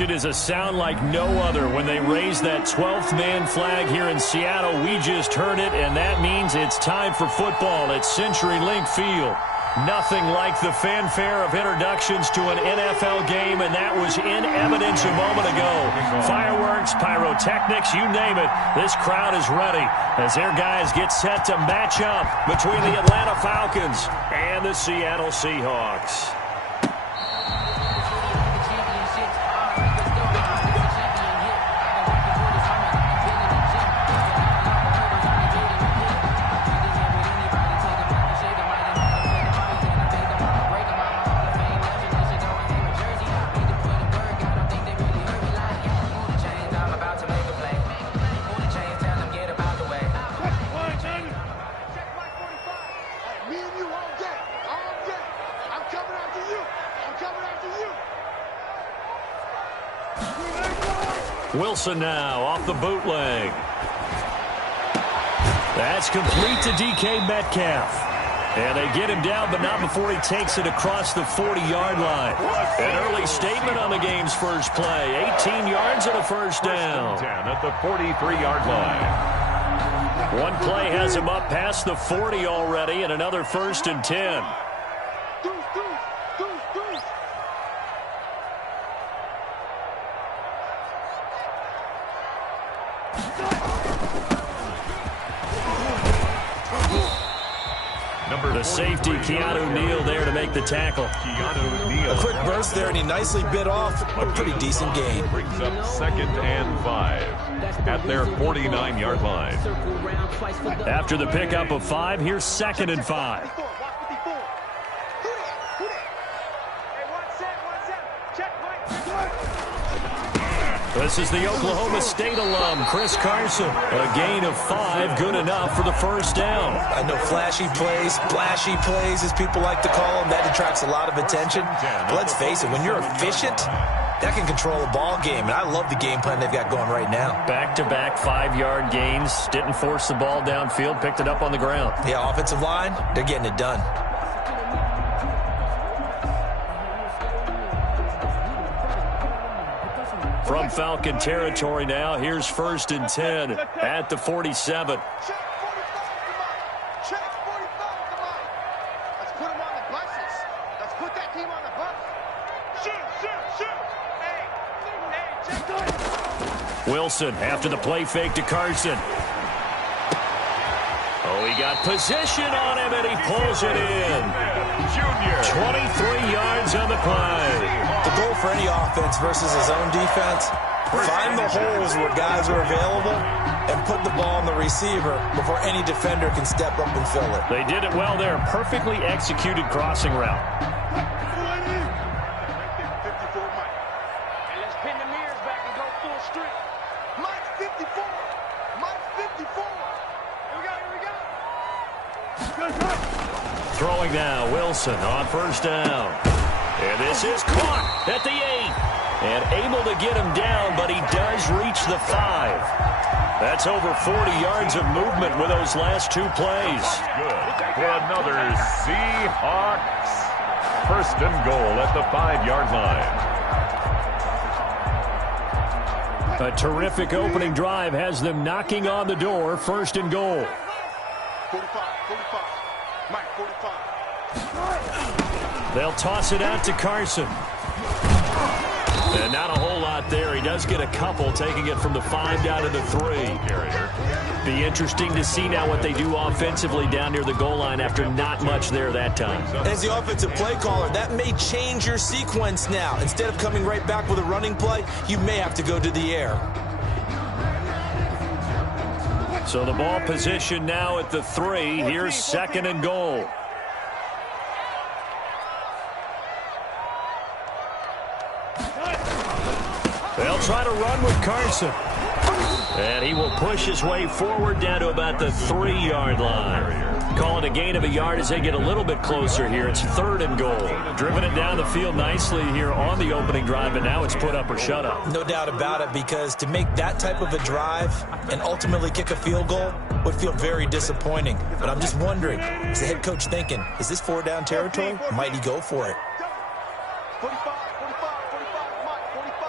It is a sound like no other when they raise that 12th man flag here in Seattle. We just heard it, and that means it's time for football at CenturyLink Field. Nothing like the fanfare of introductions to an NFL game, and that was in evidence a moment ago. Fireworks, pyrotechnics, you name it. This crowd is ready as their guys get set to match up between the Atlanta Falcons and the Seattle Seahawks. Wilson now off the bootleg. That's complete to DK Metcalf. And they get him down, but not before he takes it across the 40-yard line. An early statement on the game's first play. 18 yards and a first down. 10 at the 43-yard line. One play has him up past the 40 already, and another 1st and 10. The safety, Keanu Neal, there to make the tackle. A quick burst there, and he nicely bit off a pretty decent gain. Brings up 2nd and 5 at their 49-yard line. After the pickup of 5, here's 2nd and 5. This is the Oklahoma State alum, Chris Carson. A gain of 5, good enough for the first down. I know flashy plays, flashy plays, as people like to call them, that attracts a lot of attention. But let's face it, when you're efficient, that can control a ball game, and I love the game plan they've got going right now. Back-to-back 5-yard gains, didn't force the ball downfield, picked it up on the ground. Yeah, offensive line, they're getting it done. From Falcon territory now, here's 1st and 10 at the 47. Check 45, come on. Let's put him on the buses. Let's put that team on the bus. Shoot. Hey, check. Wilson after the play fake to Carson. Oh, he got position on him, and he pulls it in. 23 yards on the play. The goal for any offense versus his own defense, find the holes where guys are available and put the ball on the receiver before any defender can step up and fill it. They did it well there. Perfectly executed crossing route. Throwing now, Wilson on 1st down. And this is caught at the 8. And able to get him down, but he does reach the 5. That's over 40 yards of movement with those last 2 plays. Good for another Seahawks. 1st and goal at the 5-yard line. A terrific opening drive has them knocking on the door. 1st and goal. 45. Mike, 45. They'll toss it out to Carson. And not a whole lot there. He does get a couple, taking it from the 5 down to the 3. Be interesting to see now what they do offensively down near the goal line after not much there that time. As the offensive play caller, that may change your sequence now. Instead of coming right back with a running play, you may have to go to the air. So the ball position now at the 3. Here's 2nd and goal. They'll try to run with Carson. And he will push his way forward down to about the 3-yard line. Call it a gain of a yard as they get a little bit closer here. It's 3rd and goal. Driven it down the field nicely here on the opening drive, and now it's put up or shut up. No doubt about it, because to make that type of a drive and ultimately kick a field goal would feel very disappointing. But I'm just wondering, is the head coach thinking, is this 4-down territory? Might he go for it? 45, Mike, 45.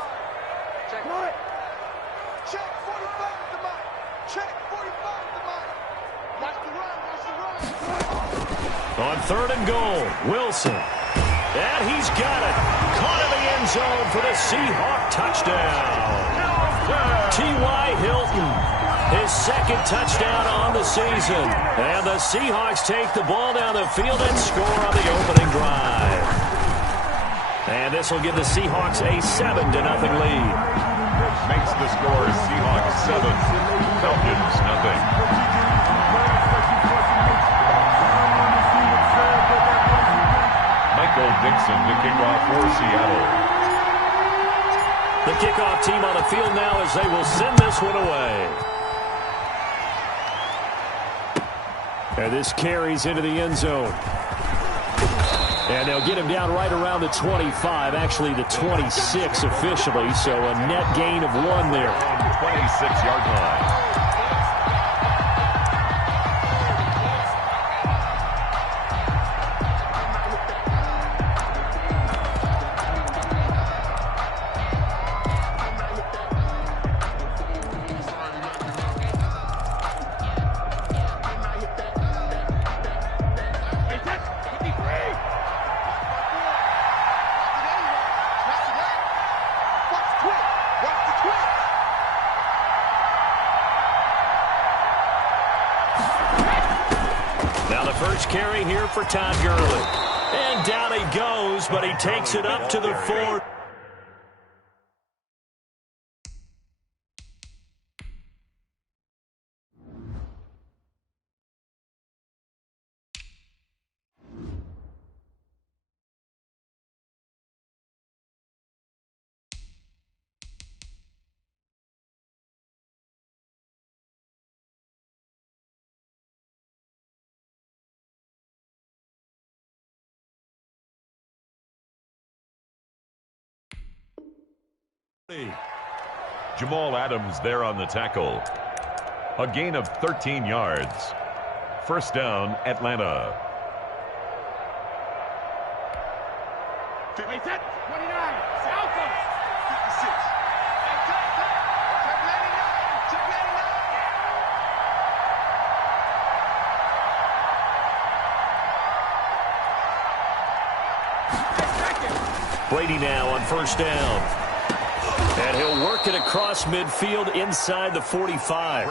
On 3rd and goal, Wilson. And he's got it. Caught in the end zone for the Seahawk touchdown. T.Y. Hilton, his 2nd touchdown on the season. And the Seahawks take the ball down the field and score on the opening drive. And this will give the Seahawks a 7-0 lead. Makes the score Seahawks 7, Falcons 0. Dixon to kick off for Seattle. The kickoff team on the field now as they will send this one away. And this carries into the end zone. And they'll get him down right around the 25, actually the 26 officially, so a net gain of 1 there. 26-yard line. Carry here for Todd Gurley. And down he goes, but he takes it up to the 4. Jamal Adams there on the tackle. A gain of 13 yards. 1st down, Atlanta. 29, Falcons. 56. Brady now on 1st down. And he'll work it across midfield inside the 45.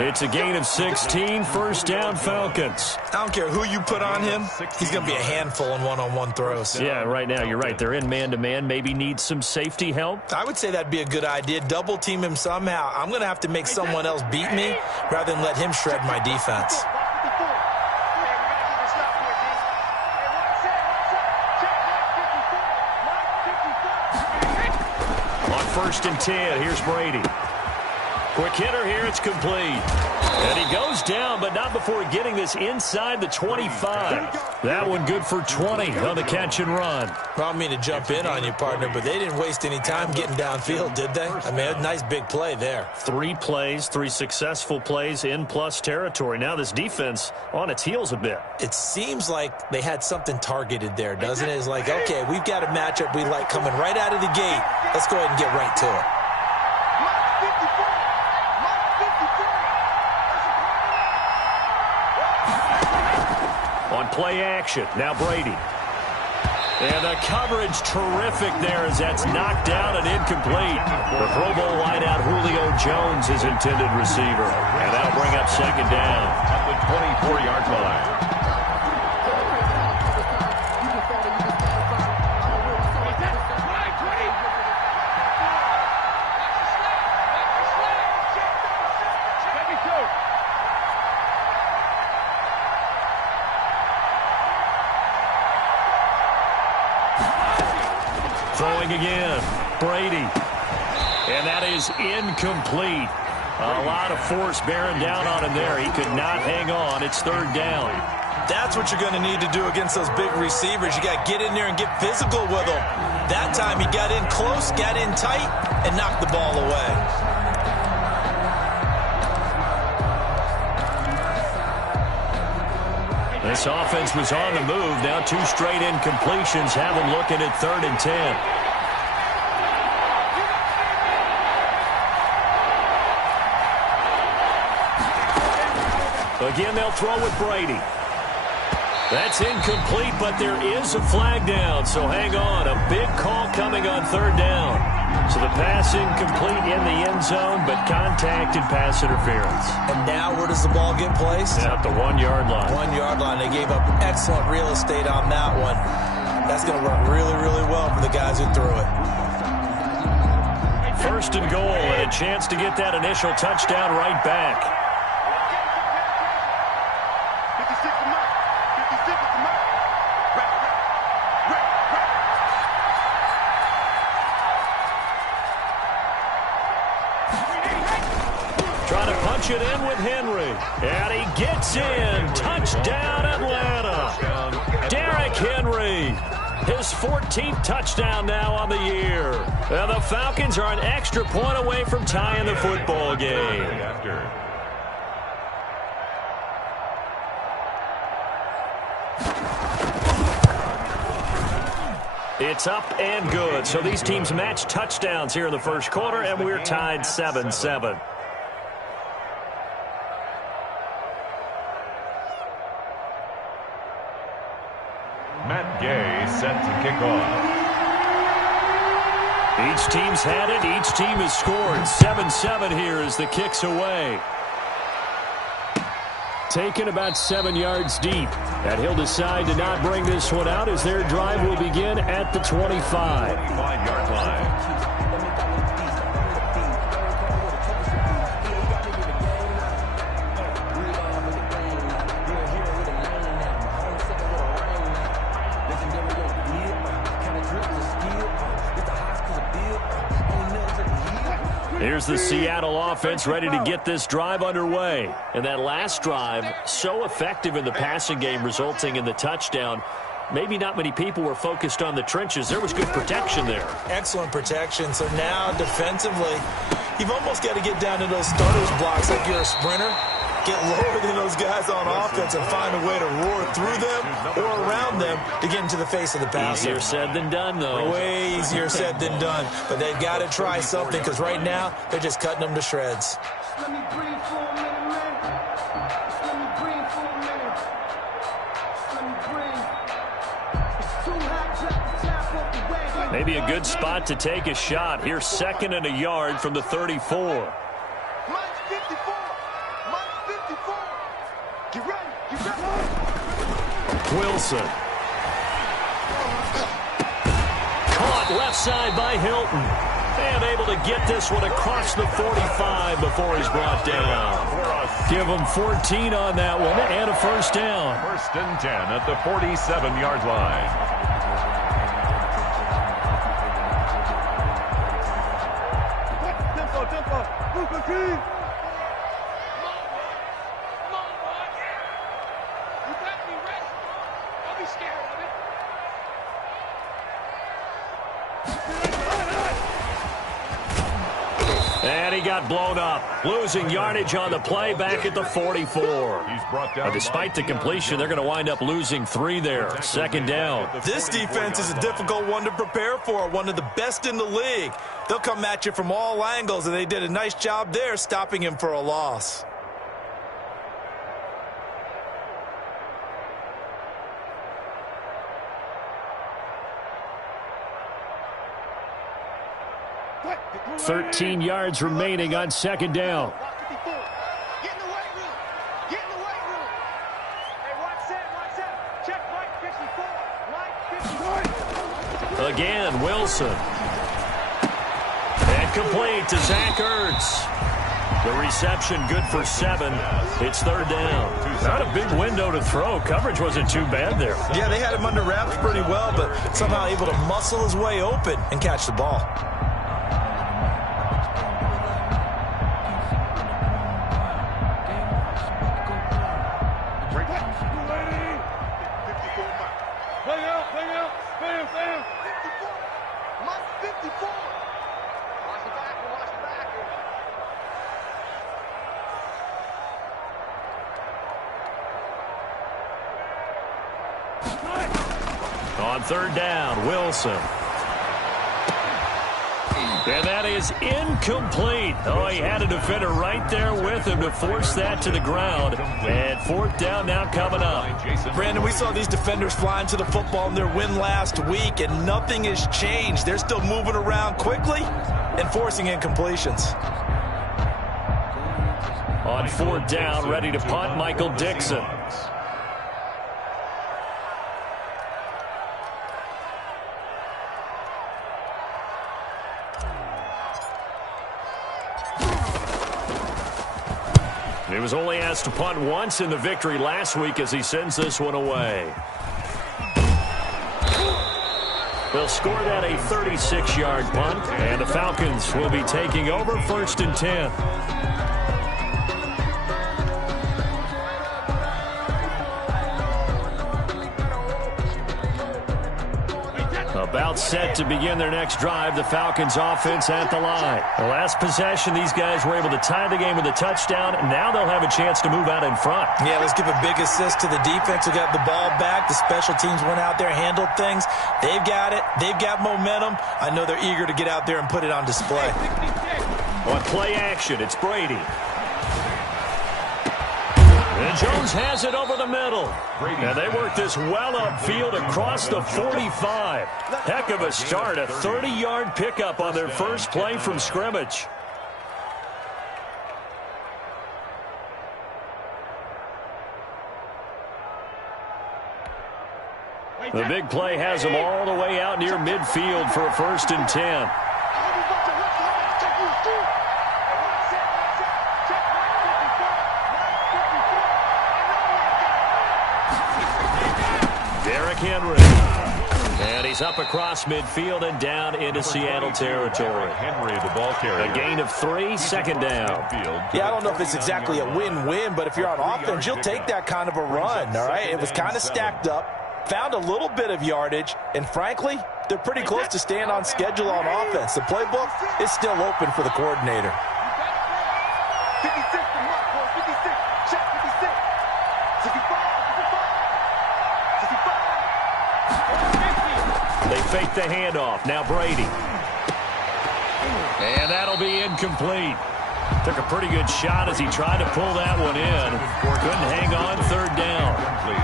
It's a gain of 16, 1st down Falcons. I don't care who you put on him, he's going to be a handful in one-on-one throws. Yeah, right now you're right. They're in man-to-man, maybe need some safety help. I would say that'd be a good idea. Double team him somehow. I'm going to have to make someone else beat me rather than let him shred my defense. On 1st and 10, here's Brady. Quick hitter here, it's complete. And he goes down, but not before getting this inside the 25. That one good for 20 on the catch and run. I don't mean to jump in on you, partner, but they didn't waste any time getting downfield, did they? I mean, a nice big play there. 3 plays, 3 successful plays in plus territory. Now this defense on its heels a bit. It seems like they had something targeted there, doesn't it? It's like, okay, we've got a matchup we like coming right out of the gate. Let's go ahead and get right to it. On play action, now Brady. And the coverage terrific there as that's knocked down and incomplete. The Pro Bowl wideout Julio Jones is intended receiver. And that'll bring up 2nd down. At the 24-yard line. Throwing again, Brady. And that is incomplete. A lot of force bearing down on him there. He could not hang on. It's 3rd down. That's what you're going to need to do against those big receivers. You got to get in there and get physical with them. That time he got in close, got in tight, and knocked the ball away. This offense was on the move. Now 2 straight incompletions have them looking at 3rd and 10. Again, they'll throw with Brady. That's incomplete, but there is a flag down, so hang on. A big call coming on third down. So the pass incomplete in the end zone, but contact and pass interference. And now where does the ball get placed? At the 1-yard line. 1-yard line. They gave up excellent real estate on that one. That's going to work really, really well for the guys who threw it. First and goal, and a chance to get that initial touchdown right back. Trying to punch it in with Henry. And he gets in. Touchdown, Atlanta. Derrick Henry. His 14th touchdown now on the year. And the Falcons are an extra point away from tying the football game. It's up and good. So these teams match touchdowns here in the first quarter, and we're tied 7-7. Matt Gay set to kick off. Each team's had it. Each team has scored. 7-7 here as the kick's away. Taken about 7 yards deep. And he'll decide to not bring this one out as their drive will begin at the 25. 25-yard line. Here's the Seattle offense ready to get this drive underway. And that last drive, so effective in the passing game, resulting in the touchdown. Maybe not many people were focused on the trenches. There was good protection there. Excellent protection. So now defensively, you've almost got to get down to those starters blocks like you're a sprinter. Get lower than those guys on offense and find a way to roar through them or around them to get into the face of the passer. Easier said than done, though. Way easier said than done. But they've got to try something because right now they're just cutting them to shreds. Let me breathe for a minute, man. Just let me breathe for a minute. Just let me breathe. It's too hot just to tap off the wagon. Maybe a good spot to take a shot. Here's 2nd and a yard from the 34. Get ready. Get ready. Wilson. Caught left side by Hilton. And able to get this one across the 45 before he's brought down. Give him 14 on that one and a first down. 1st and 10 at the 47-yard line. And he got blown up, losing yardage on the play back at the 44. He's brought down. Despite the completion, they're going to wind up losing 3 there. 2nd down. This defense is a difficult one to prepare for, one of the best in the league. They'll come at you from all angles, and they did a nice job there stopping him for a loss. What? 13 yards remaining on 2nd down. Get in the weight room. Get in the weight room. Hey, watch that. Check Mike 54. Mike 54. Again, Wilson. And complete to Zach Ertz. The reception good for 7. It's 3rd down. Not a big window to throw. Coverage wasn't too bad there. Yeah, they had him under wraps pretty well, but somehow able to muscle his way open and catch the ball. On 3rd down, Wilson. And that is incomplete. Oh, he had a defender right there with him to force that to the ground. And fourth down now coming up. Brandon, we saw these defenders flying to the football in their win last week, and nothing has changed. They're still moving around quickly and forcing incompletions. On fourth down, ready to punt, Michael Dixon. He was only asked to punt once in the victory last week as he sends this one away. They'll score that a 36-yard punt, and the Falcons will be taking over 1st and 10. About set to begin their next drive, the Falcons offense at the line. The last possession, these guys were able to tie the game with a touchdown, and now they'll have a chance to move out in front. Yeah, let's give a big assist to the defense who got the ball back. The special teams went out there, handled things. They've got it. They've got momentum. I know they're eager to get out there and put it on display. On play action, it's Brady. And Jones has it over the middle. And they work this well upfield across the 45. Heck of a start, a 30-yard pickup on their first play from scrimmage. The big play has them all the way out near midfield for a 1st and 10. Henry. And he's up across midfield and down into Seattle territory. Henry, the ball carrier. A gain of 3, 2nd down. Yeah, I don't know if it's exactly a win-win, but if you're on offense, you'll take that kind of a run, all right? It was kind of stacked up, found a little bit of yardage, and frankly, they're pretty close to staying on schedule on offense. The playbook is still open for the coordinator. 56 to Mark, 56. Check 56. 65. They fake the handoff. Now Brady. And that'll be incomplete. Took a pretty good shot as he tried to pull that one in. Couldn't hang on 3rd down.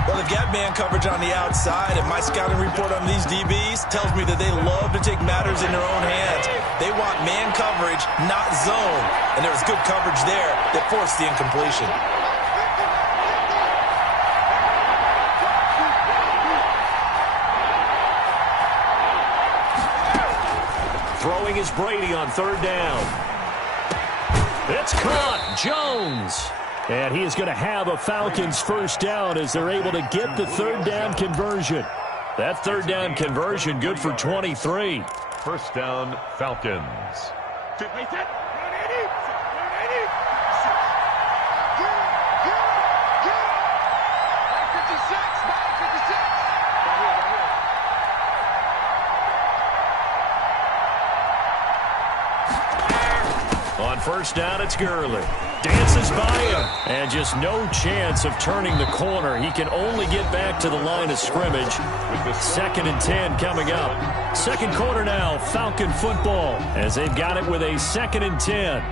Well, they've got man coverage on the outside, and my scouting report on these DBs tells me that they love to take matters in their own hands. They want man coverage, not zone. And there was good coverage there that forced the incompletion. Throwing is Brady on 3rd down. It's caught. Jones. And he is going to have a Falcons 1st down as they're able to get the 3rd down conversion. That 3rd down conversion good for 23. 1st down, Falcons. On 1st down, it's Gurley. Dances by him. And just no chance of turning the corner. He can only get back to the line of scrimmage. 2nd and 10 coming up. 2nd quarter now, Falcon football, as they've got it with a 2nd and 10.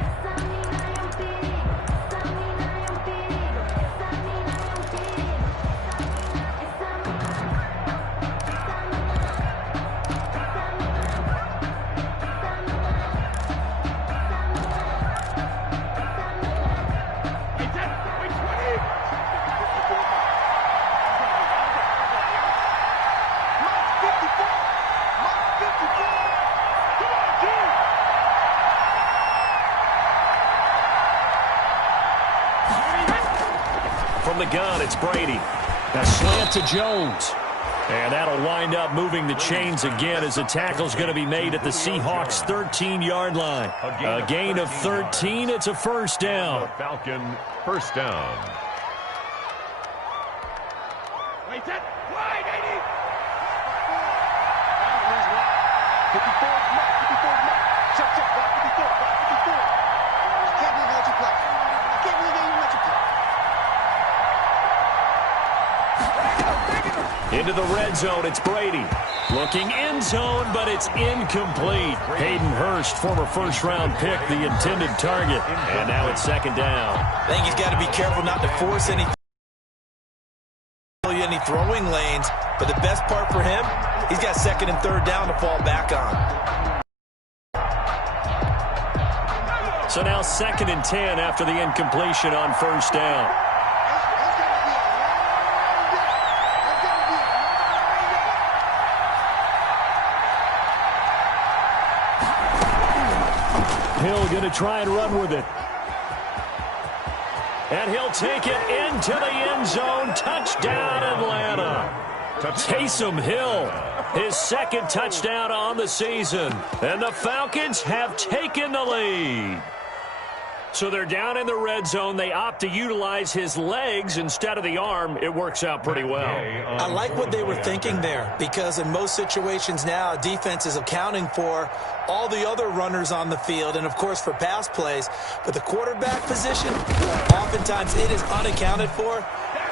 From the gun, it's Brady. A slant to Jones. And that'll wind up moving the chains again as the tackle's going to be made at the Seahawks' 13-yard line. A gain of 13. It's a 1st down. Falcon 1st down. Wait, that wide, 80. 54 is Mark. 54 is Mark. Check, 54. I can't believe they let you play. I can't believe they even let you play. Into the red zone, it's Brady. Looking end zone, but it's incomplete. Hayden Hurst, former first-round pick, the intended target. And now it's second down. I think he's got to be careful not to force any throwing lanes. But the best part for him, he's got second and third down to fall back on. So now second and 10 after the incompletion on first down. Hill going to try and run with it. And he'll take it into the end zone. Touchdown, Atlanta. Taysom Hill, his second touchdown on the season. And the Falcons have taken the lead. So they're down in the red zone. They opt to utilize his legs instead of the arm. It works out pretty well. I like what they were thinking there, because in most situations now, defense is accounting for all the other runners on the field and, of course, for pass plays. But the quarterback position, oftentimes it is unaccounted for.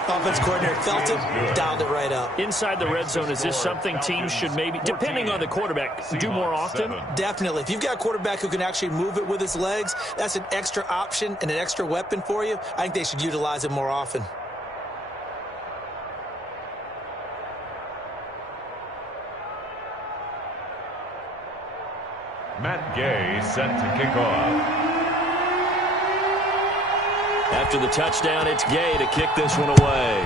Offense coordinator felt it, dialed it right up. Inside the red zone, is this something teams should maybe, depending on the quarterback, do more often? Definitely. If you've got a quarterback who can actually move it with his legs, that's an extra option and an extra weapon for you. I think they should utilize it more often. Matt Gay set to kick off. After the touchdown, it's Gay to kick this one away.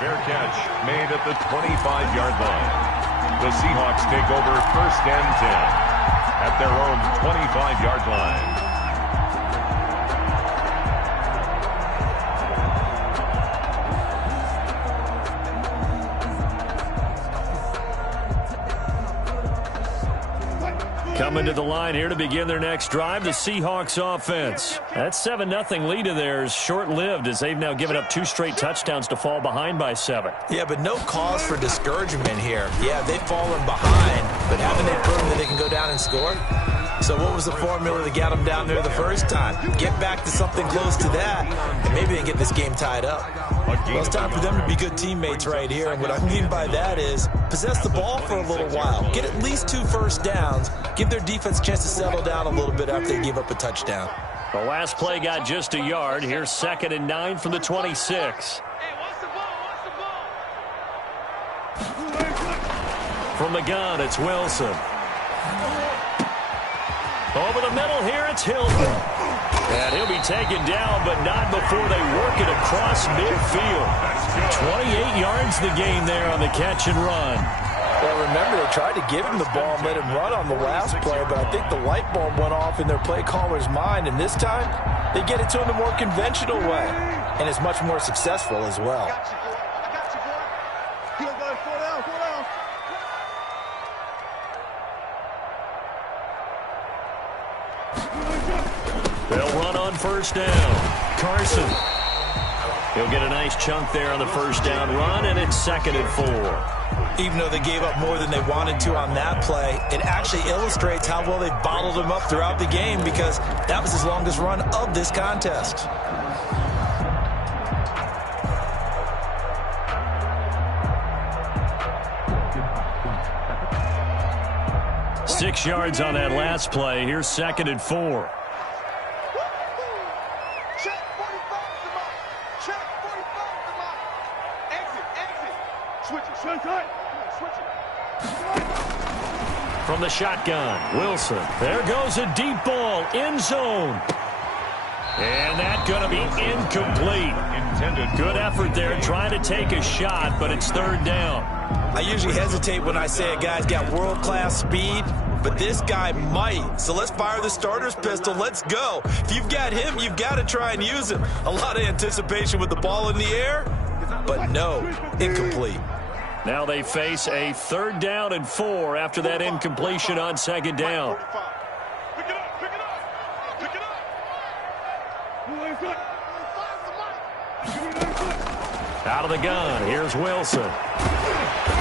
Fair catch made at the 25-yard line. The Seahawks take over first and 10 at their own 25-yard line. Coming to the line here to begin their next drive, the Seahawks offense. That 7-0 lead of theirs short-lived as they've now given up 2 straight touchdowns to fall behind by 7. Yeah, but no cause for discouragement here. Yeah, they've fallen behind, but haven't they proven that they can go down and score? So what was the formula that got them down there the first time? Get back to something close to that, and maybe they get this game tied up. Well, it's time for them to be good teammates right here, and what I mean by that is possess the ball for a little while. Get at least 2 first downs. Give their defense a chance to settle down a little bit after they give up a touchdown. The last play got just a yard. Here's 2nd and 9 from the 26. From the gun, it's Wilson. Over the middle here, it's Hilton. And he'll be taken down, but not before they work it across midfield. 28 yards the gain there on the catch and run. Well, remember, they tried to give him the ball and let him run on the last play, but I think the light bulb went off in their play caller's mind, and this time they get it to him the more conventional way, and it's much more successful as well. They'll run on first down. Carson. He'll get a nice chunk there on the first down run, and it's 2nd and 4. Even though they gave up more than they wanted to on that play, it actually illustrates how well they bottled him up throughout the game, because that was his longest run of this contest. Six yards on that last play. Here's 2nd and 4. From the shotgun, Wilson. There goes a deep ball, end zone. And that's going to be incomplete. Good effort there, trying to take a shot, but it's 3rd down. I usually hesitate when I say a guy's got world-class speed, but this guy might. So let's fire the starter's pistol. Let's go. If you've got him, you've got to try and use him. A lot of anticipation with the ball in the air, but no, incomplete. Now they face a 3rd down and 4 after that incompletion on 2nd down. Out of the gun, here's Wilson.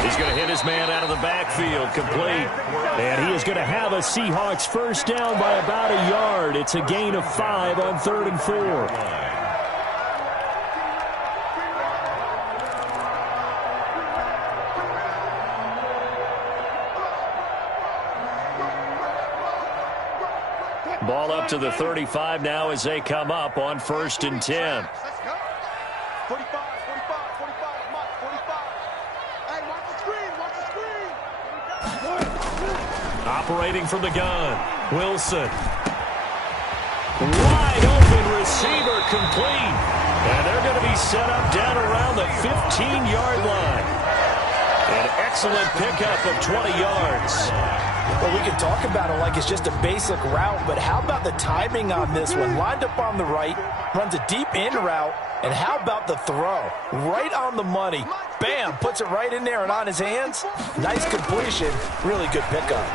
He's going to hit his man out of the backfield, complete. And he is going to have a Seahawks first down by about a yard. It's a gain of 5 on 3rd and 4. Ball up to the 35 now as they come up on 1st and 10. Let's go. 45, 45, 45, Mike, 45. Hey, watch the screen, watch the screen. Operating from the gun, Wilson. Wide open receiver complete. And they're going to be set up down around the 15-yard line. An excellent pickup of 20 yards. Well, we can talk about it like it's just a basic route, but how about the timing on this one? Lined up on the right, runs a deep in route, and how about the throw? Right on the money. Bam, puts it right in there and on his hands. Nice completion. Really good pickup.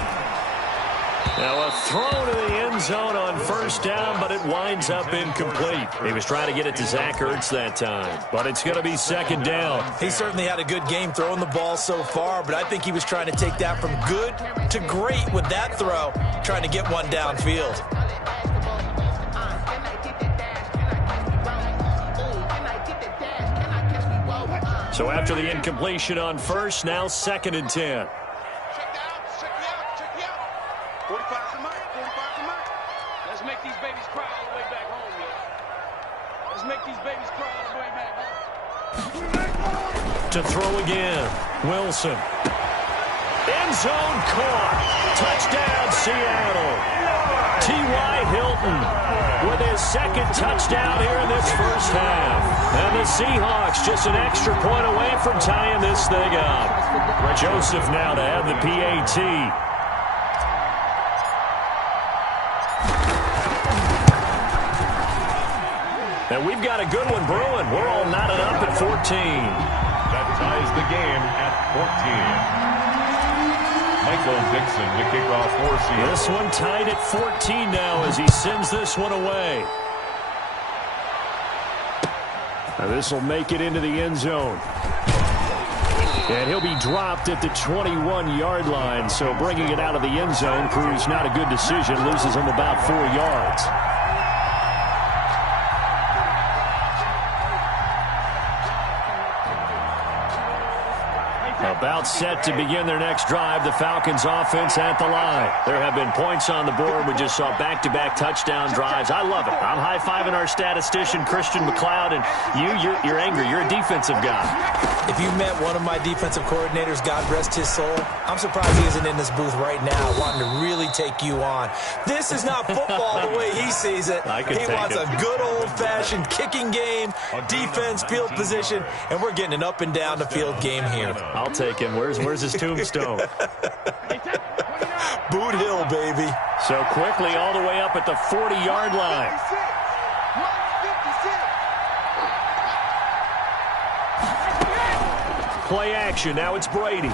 Now a throw to the end zone on 1st down, but it winds up incomplete. He was trying to get it to Zach Ertz that time, but it's going to be 2nd down. He certainly had a good game throwing the ball so far, but I think he was trying to take that from good to great with that throw, trying to get one downfield. So after the incompletion on 1st, now 2nd and 10. 45's the mic, 45's the mic. Let's make these babies cry all the way back home, yo. Let's make these babies cry all the way back home. To throw again, Wilson. End zone caught. Touchdown, Seattle. T.Y. Hilton with his 2nd touchdown here in this 1st half. And the Seahawks just an extra point away from tying this thing up. Joseph now to have the PAT. And we've got a good one brewing. We're all knotted up at 14. That ties the game at 14. Michael Dixon to kick off for Seattle. This one tied at 14 now as he sends this one away. Now this will make it into the end zone. And he'll be dropped at the 21-yard line. So bringing it out of the end zone proves not a good decision. Loses him about 4 yards. About set to begin their next drive. The Falcons offense at the line. There have been points on the board. We just saw back-to-back touchdown drives. I love it. I'm high-fiving our statistician, Christian McLeod, and you're angry. You're a defensive guy. If you met one of my defensive coordinators, God rest his soul, I'm surprised he isn't in this booth right now wanting to really take you on. This is not football the way he sees it. He wants a good old-fashioned kicking game, defense, field position, and we're getting an up-and-down the field game here. I'll take him. Where's his tombstone? Boot Hill, baby. So quickly all the way up at the 40-yard line. Play action. Now it's Brady.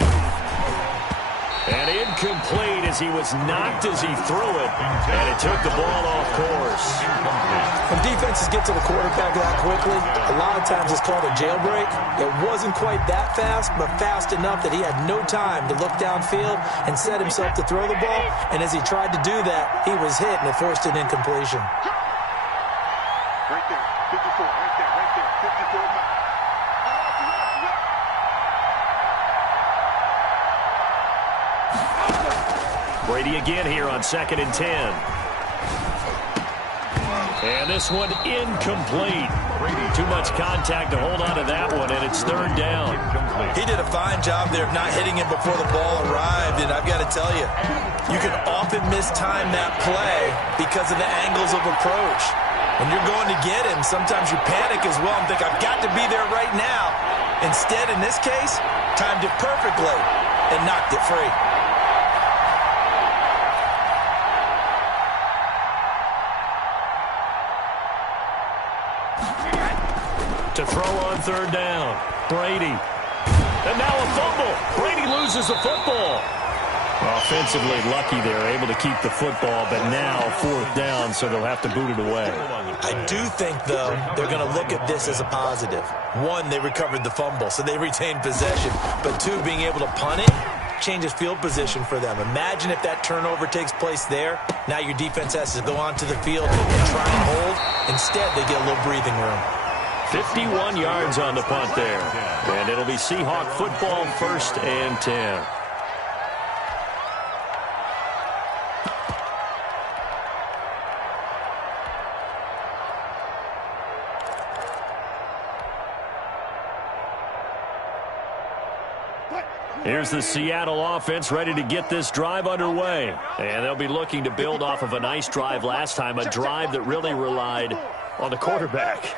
And incomplete as he was knocked as he threw it. And it took the ball off course. When defenses get to the quarterback that quickly, a lot of times it's called a jailbreak. It wasn't quite that fast, but fast enough that he had no time to look downfield and set himself to throw the ball. And as he tried to do that, he was hit and it forced an incompletion. Right there, 54, right there, 54 miles. Brady again here on 2nd and 10. And this one incomplete. Too much contact to hold on to that one, and it's 3rd down. He did a fine job there of not hitting him before the ball arrived, and I've got to tell you, you can often mistime that play because of the angles of approach. When you're going to get him, sometimes you panic as well and think, I've got to be there right now. Instead, in this case, timed it perfectly and knocked it free. To throw on 3rd down, Brady. And now a fumble. Brady loses the football. Offensively lucky they're able to keep the football, but now 4th down, so they'll have to boot it away. I do think, though, they're going to look at this as a positive. One, they recovered the fumble, so they retained possession. But two, being able to punt it changes field position for them. Imagine if that turnover takes place there. Now your defense has to go onto the field and try and hold. Instead, they get a little breathing room. 51 yards on the punt there. And it'll be Seahawk football, 1st and 10. Here's the Seattle offense ready to get this drive underway. And they'll be looking to build off of a nice drive last time, a drive that really relied on the quarterback.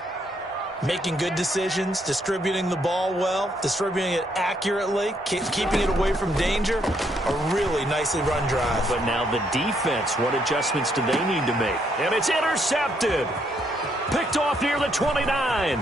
Making good decisions, distributing the ball well, distributing it accurately, keeping it away from danger. A really nicely run drive. But now the defense, what adjustments do they need to make? And it's intercepted. Picked off near the 29.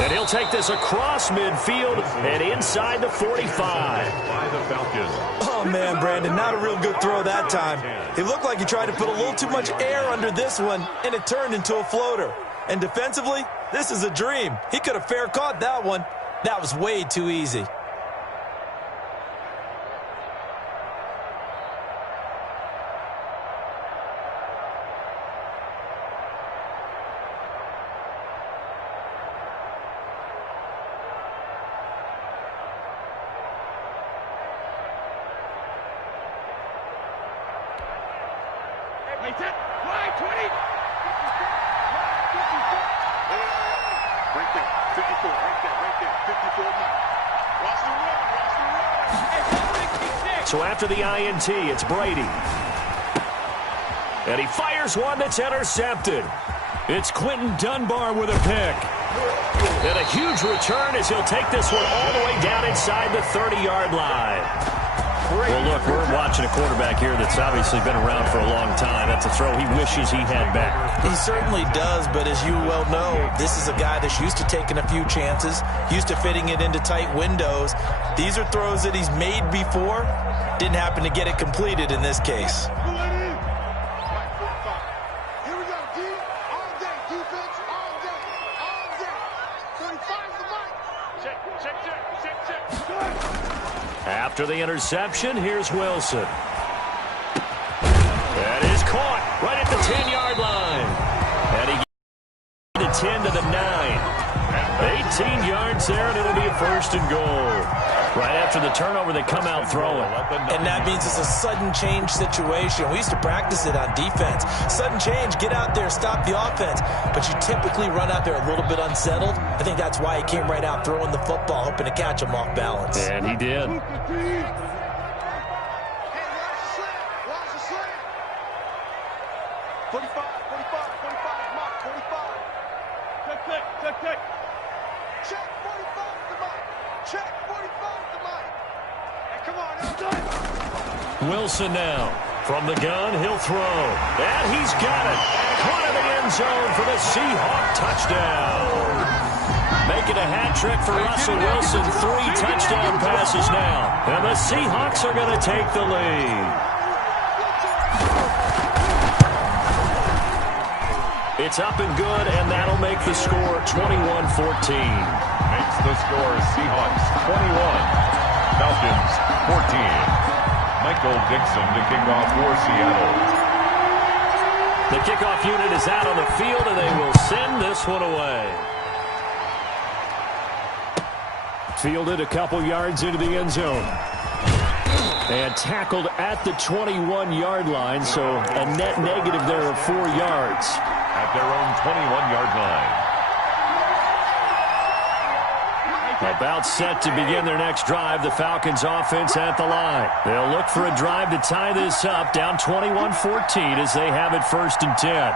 And he'll take this across midfield and inside the 45. By the Falcons. Oh, man, Brandon, not a real good throw that time. It looked like he tried to put a little too much air under this one, and it turned into a floater. And defensively, this is a dream. He could have fair caught that one. That was way too easy. So after the INT, it's Brady. And he fires one that's intercepted. It's Quentin Dunbar with a pick. And a huge return as he'll take this one all the way down inside the 30-yard line. Well, look, we're watching a quarterback here that's obviously been around for a long time. That's a throw he wishes he had back. He certainly does, but as you well know, this is a guy that's used to taking a few chances, used to fitting it into tight windows. These are throws that he's made before. Didn't happen to get it completed in this case. After the interception, here's Wilson. That is caught right at the 10-yard line. And he gets the 10 to the 9. 18 yards there, and it'll be a first and goal. Right after the turnover, they come out throwing. And that means it's a sudden change situation. We used to practice it on defense. Sudden change, get out there, stop the offense. But you typically run out there a little bit unsettled. I think that's why he came right out throwing the football, hoping to catch him off balance. And he did. Wilson now. From the gun, he'll throw. And he's got it. Caught in the end zone for the Seahawk touchdown. Making a hat trick for Russell Wilson. 3 touchdown passes now. And the Seahawks are going to take the lead. It's up and good, and that'll make the score 21-14. Makes the score Seahawks 21, Falcons 14. Michael Dixon to kick off for Seattle. The kickoff unit is out on the field, and they will send this one away. Fielded a couple yards into the end zone. And tackled at the 21-yard line, so a net negative there of 4 yards. At their own 21-yard line. About set to begin their next drive, the Falcons offense at the line. They'll look for a drive to tie this up, down 21-14 as they have it 1st and 10.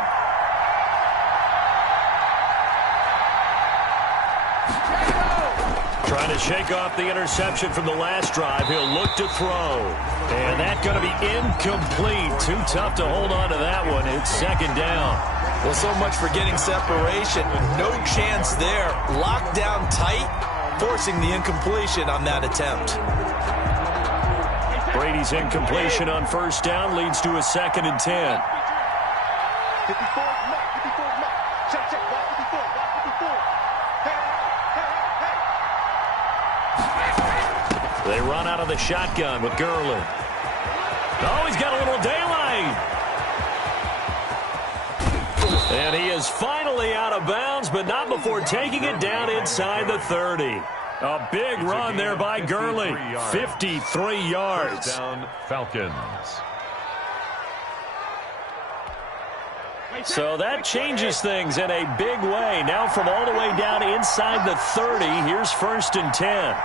Trying to shake off the interception from the last drive. He'll look to throw. And that's going to be incomplete. Too tough to hold on to that one. It's 2nd down. Well, so much for getting separation. No chance there. Locked down tight, forcing the incompletion on that attempt. Brady's incompletion on 1st down leads to a 2nd and 10. They run out of the shotgun with Gurley. Oh, he's got a little daylight. And he is finally out of bounds, but not before taking it down inside the 30. A big run there by Gurley. 53 yards. First down, Falcons. So that changes things in a big way. Now from all the way down inside the 30, here's 1st and 10.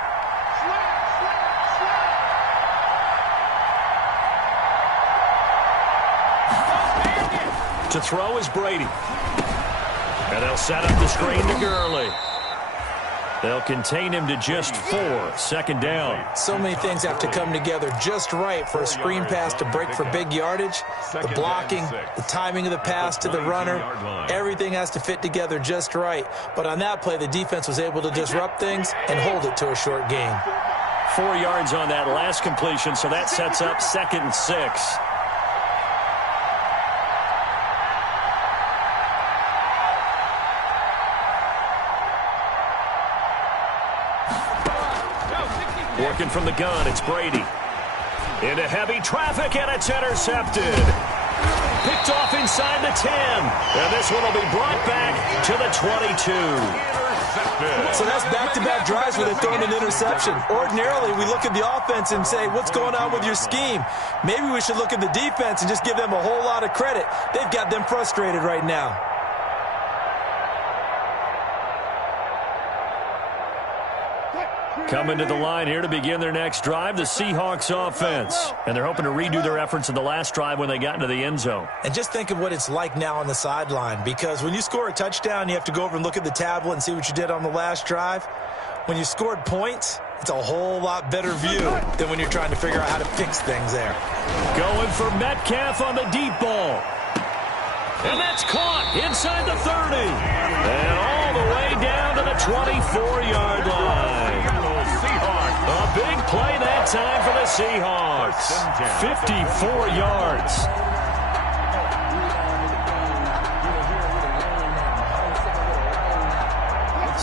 To throw is Brady. And they'll set up the screen to Gurley. They'll contain him to just 4. Second down. So many things have to come together just right for a screen pass to break for big yardage. The blocking, the timing of the pass to the runner, everything has to fit together just right. But on that play, the defense was able to disrupt things and hold it to a short gain. 4 yards on that last completion, so that sets up 2nd and 6. Working from the gun, it's Brady. Into heavy traffic, and it's intercepted. Picked off inside the 10. And this one will be brought back to the 22. So that's back-to-back drives where they're throwing an interception. Ordinarily, we look at the offense and say, what's going on with your scheme? Maybe we should look at the defense and just give them a whole lot of credit. They've got them frustrated right now. Coming to the line here to begin their next drive, the Seahawks offense. And they're hoping to redo their efforts in the last drive when they got into the end zone. And just think of what it's like now on the sideline, because when you score a touchdown, you have to go over and look at the tablet and see what you did on the last drive. When you scored points, it's a whole lot better view than when you're trying to figure out how to fix things there. Going for Metcalf on the deep ball. And that's caught inside the 30. And all the way down to the 24-yard line. A big play that time for the Seahawks. 54 yards.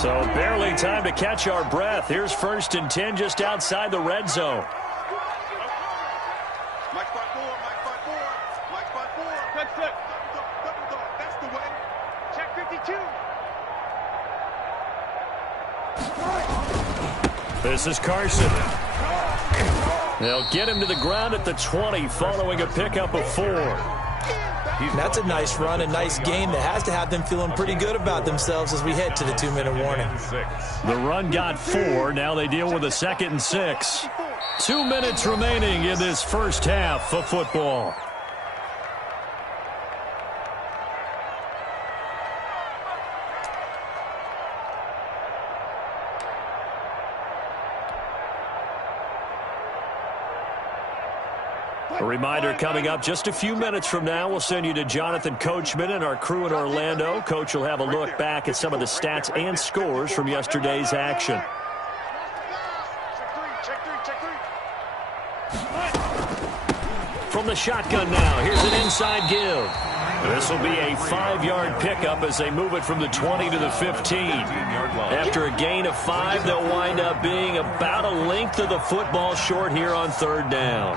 So barely time to catch our breath. Here's 1st and 10 just outside the red zone. Mike 5-4, Mike 5-4, Mike 5-4. Good, good. Double dog, that's the way. Check 52. This is Carson. They'll get him to the ground at the 20 following a pickup of 4. That's a nice run, a nice game that has to have them feeling pretty good about themselves as we head to the 2-minute warning. The run got 4. Now they deal with a 2nd and 6. 2 minutes remaining in this first half of football. A reminder coming up just a few minutes from now, we'll send you to Jonathan Coachman and our crew in Orlando. Coach will have a look back at some of the stats and scores from yesterday's action. From the shotgun now, here's an inside give. This will be a 5-yard pickup as they move it from the 20 to the 15. After a gain of 5, they'll wind up being about a length of the football short here on 3rd down.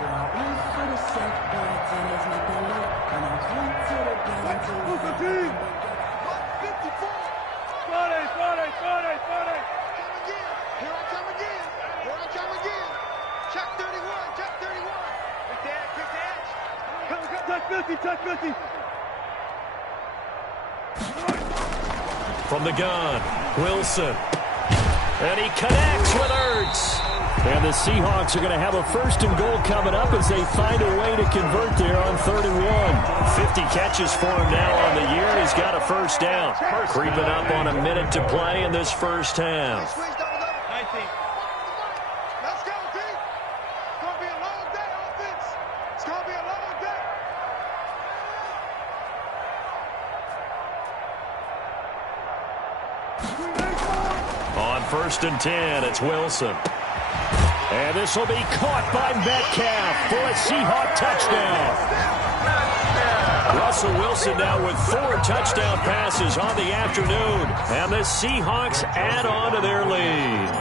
From the gun, Wilson. And he connects with Ertz. And the Seahawks are going to have a 1st and goal coming up as they find a way to convert there on 3rd and 1. 50 catches for him now on the year. He's got a 1st down. Creeping up on a minute to play in this first half. Let's go, D. It's going to be a long day, offense. It's going to be a long day. On 1st and 10, it's Wilson. And this will be caught by Metcalf for a Seahawk touchdown. Russell Wilson now with 4 touchdown passes on the afternoon. And the Seahawks add on to their lead.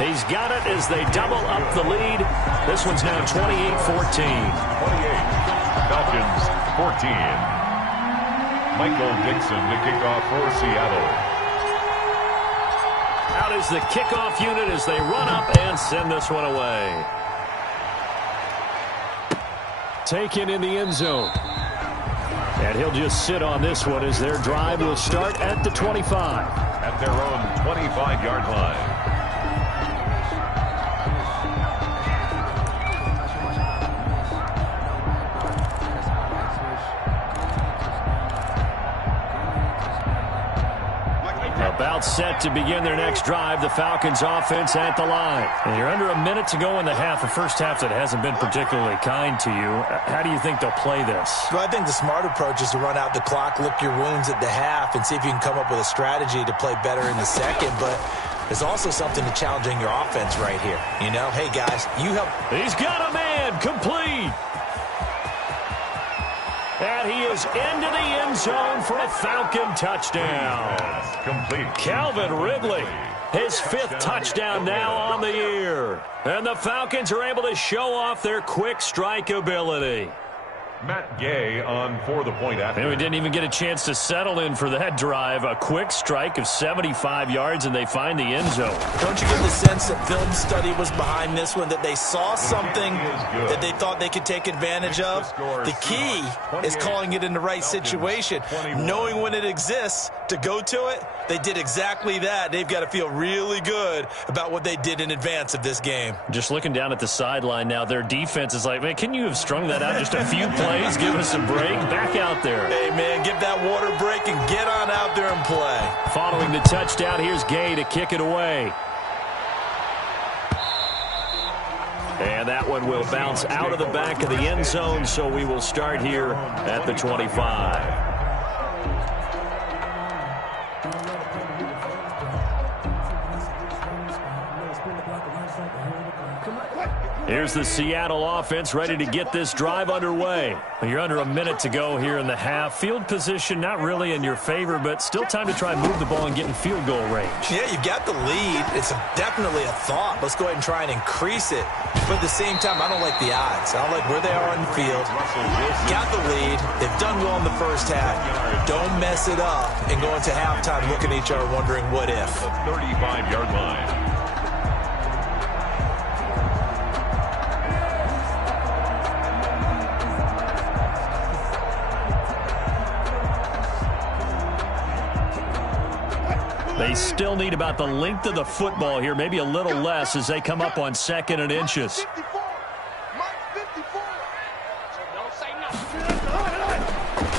He's got it as they double up the lead. This one's now 28-14. 28. Falcons 14. Michael Dixon to kick off for Seattle. Out is the kickoff unit as they run up and send this one away. Taken in the end zone. And he'll just sit on this one as their drive will start at the 25. At their own 25-yard line. set to begin their next drive. The Falcons offense at the line. And you're under a minute to go in the half, a first half that hasn't been particularly kind to you. How do you think they'll play this? Well, I think the smart approach is to run out the clock, lick your wounds at the half, and see if you can come up with a strategy to play better in the second. But there's also something to challenging your offense right here. You know, hey, guys, you help. He's got a man, complete. And he is into the end zone for a Falcon touchdown. Complete. Calvin Ridley, his 5th touchdown now on the year. And the Falcons are able to show off their quick strike ability. Matt Gay on for the point after. And we didn't even get a chance to settle in for that drive. A quick strike of 75 yards, and they find the end zone. Don't you get the sense that film study was behind this one, that they saw something that they thought they could take advantage of? The key is calling it in the right situation. Knowing when it exists to go to it, they did exactly that. They've got to feel really good about what they did in advance of this game. Just looking down at the sideline now, their defense is like, man, can you have strung that out just a few plays? Give us a break. Back out there. Hey, man, give that water break and get on out there and play. Following the touchdown, here's Gay to kick it away. And that one will bounce out of the back of the end zone, so we will start here at the 25. Here's the Seattle offense ready to get this drive underway. You're under a minute to go here in the half. Field position not really in your favor, but still time to try and move the ball and get in field goal range. Yeah, you've got the lead. It's definitely a thought. Let's go ahead and try and increase it. But at the same time, I don't like the odds. I don't like where they are on the field. Got the lead. They've done well in the first half. Don't mess it up and go into halftime looking at each other wondering what if. The 35-yard line. They still need about the length of the football here, maybe a little less as they come up on 2nd and inches.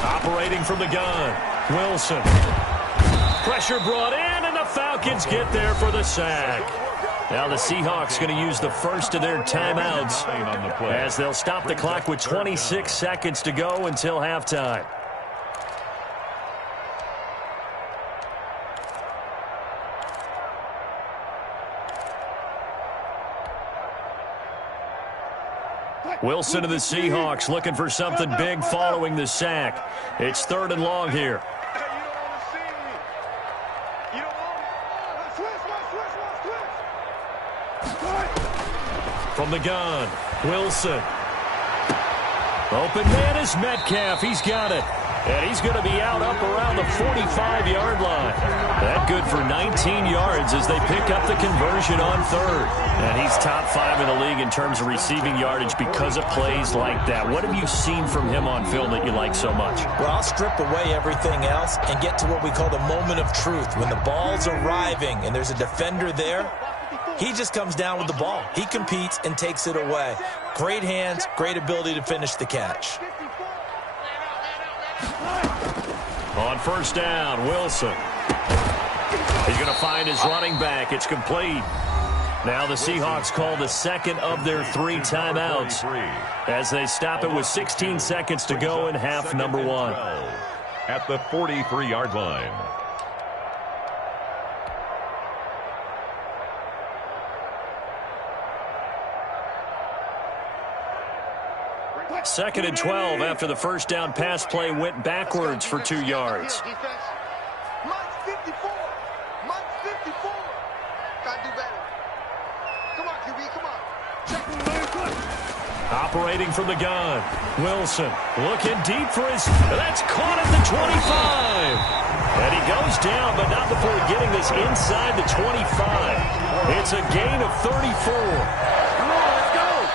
Operating from the gun, Wilson. Pressure brought in, and the Falcons get there for the sack. Now the Seahawks going to use the first of their timeouts as they'll stop the clock with 26 seconds to go until halftime. Wilson of the Seahawks looking for something big following the sack. It's 3rd and long here. From the gun, Wilson. Open man is Metcalf. He's got it. And he's going to be out up around the 45-yard line. That good for 19 yards as they pick up the conversion on 3rd. And he's top 5 in the league in terms of receiving yardage because of plays like that. What have you seen from him on film that you like so much? Well, I'll strip away everything else and get to what we call the moment of truth. When the ball's arriving and there's a defender there, he just comes down with the ball. He competes and takes it away. Great hands, great ability to finish the catch. On 1st down, Wilson. He's going to find his running back. It's complete. Now the Seahawks call the 2nd of their 3 timeouts as they stop it with 16 seconds to go in half number 1. At the 43-yard line. Second and 12 after the first down pass play went backwards for 2 yards. Mike's 54. Mike's 54. Gotta do better. Come on, QB, come on. Operating from the gun, Wilson looking deep for his. That's caught at the 25. And he goes down, but not before getting this inside the 25. It's a gain of 34.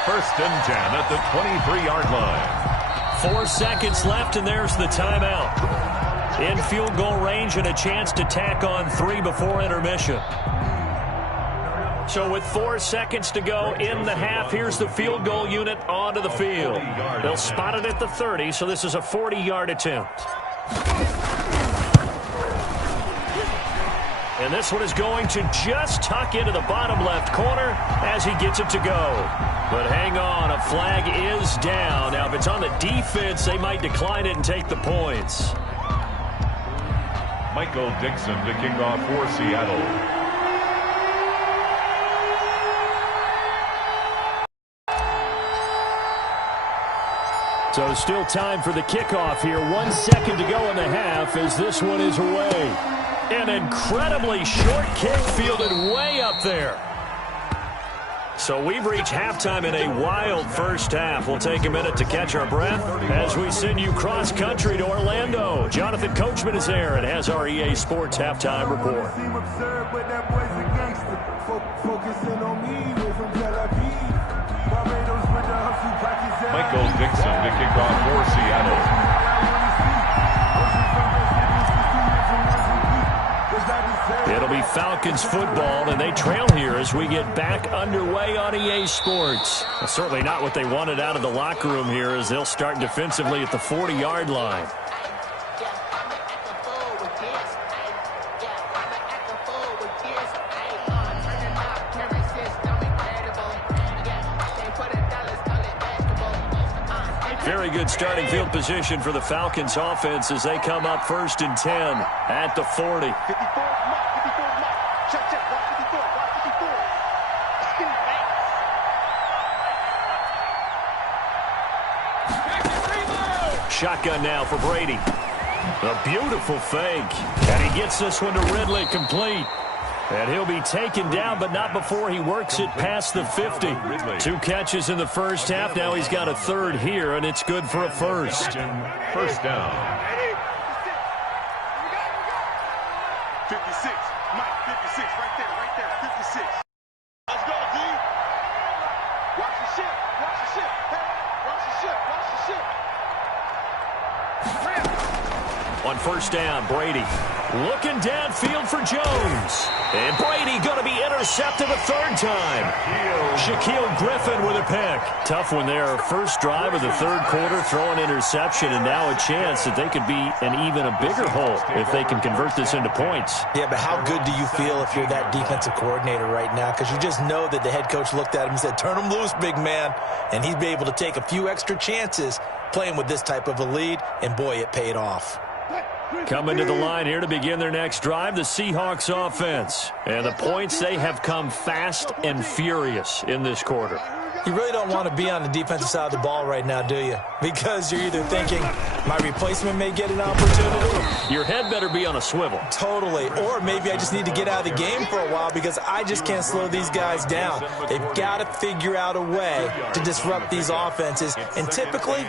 1st and 10 at the 23-yard line. 4 seconds left, and there's the timeout. In field goal range and a chance to tack on 3 before intermission. So with 4 seconds to go in the half, here's the field goal unit onto the field. They'll spot it at the 30, so this is a 40-yard attempt. And this one is going to just tuck into the bottom left corner as he gets it to go. But hang on, a flag is down. Now, if it's on the defense, they might decline it and take the points. Michael Dixon to kick off for Seattle. So still time for the kickoff here. 1 second to go in the half as this one is away. An incredibly short kick fielded way up there. So we've reached halftime in a wild first half. We'll take a minute to catch our breath as we send you cross-country to Orlando. Jonathan Coachman is there and has our EA Sports halftime report. Michael Dixon to kick off for Seattle. It'll be Falcons football, and they trail here as we get back underway on EA Sports. Well, certainly not what they wanted out of the locker room here as they'll start defensively at the 40-yard line. Very good starting field position for the Falcons offense as they come up 1st and 10 at the 40. 54, check, watch 54, Shotgun now for Brady. A beautiful fake. And he gets this one to Ridley complete. And he'll be taken down, but not before he works it past the 50. 2 catches in the first half. Now he's got a third here, and it's good for a first. First down. 56, Mike, 56, right there, 56. Let's go, D. Watch the ship, hey, watch the ship. On first down, Brady looking downfield for Jones. And Brady going to be intercepted a third time. Shaquille Griffin with a pick. Tough one there. First drive of the third quarter, throw an interception, and now a chance that they could be in even a bigger hole if they can convert this into points. Yeah, but how good do you feel if you're that defensive coordinator right now? Because you just know that the head coach looked at him and said, turn him loose, big man. And he'd be able to take a few extra chances playing with this type of a lead, and boy, it paid off. Coming to the line here to begin their next drive, the Seahawks offense. And the points, they have come fast and furious in this quarter. You really don't want to be on the defensive side of the ball right now, do you? Because you're either thinking, my replacement may get an opportunity. Your head better be on a swivel. Totally. Or maybe I just need to get out of the game for a while because I just can't slow these guys down. They've got to figure out a way to disrupt these offenses. And typically,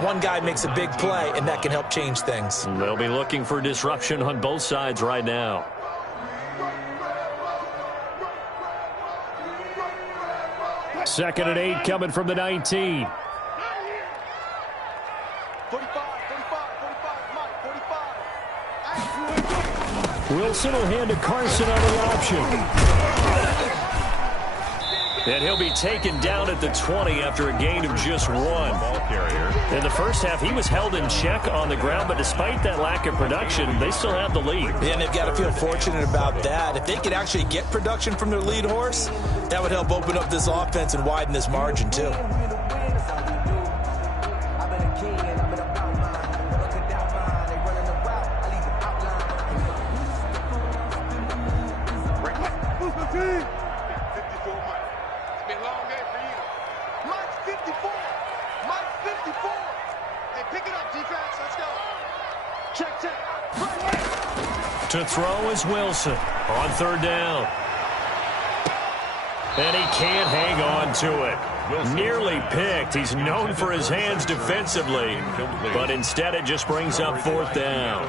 one guy makes a big play, and that can help change things. They'll be looking for disruption on both sides right now. Second and 8 coming from the 19. 45, Mike, 45. Wilson will hand to Carson on the option. And he'll be taken down at the 20 after a gain of just 1. Ball carrier. In the first half, he was held in check on the ground, but despite that lack of production, they still have the lead. And they've got to feel fortunate about that. If they could actually get production from their lead horse, that would help open up this offense and widen this margin, too. To throw is Wilson on third down. And he can't hang on to it. Wilson. Nearly picked. He's known for his hands defensively, but instead it just brings up fourth down.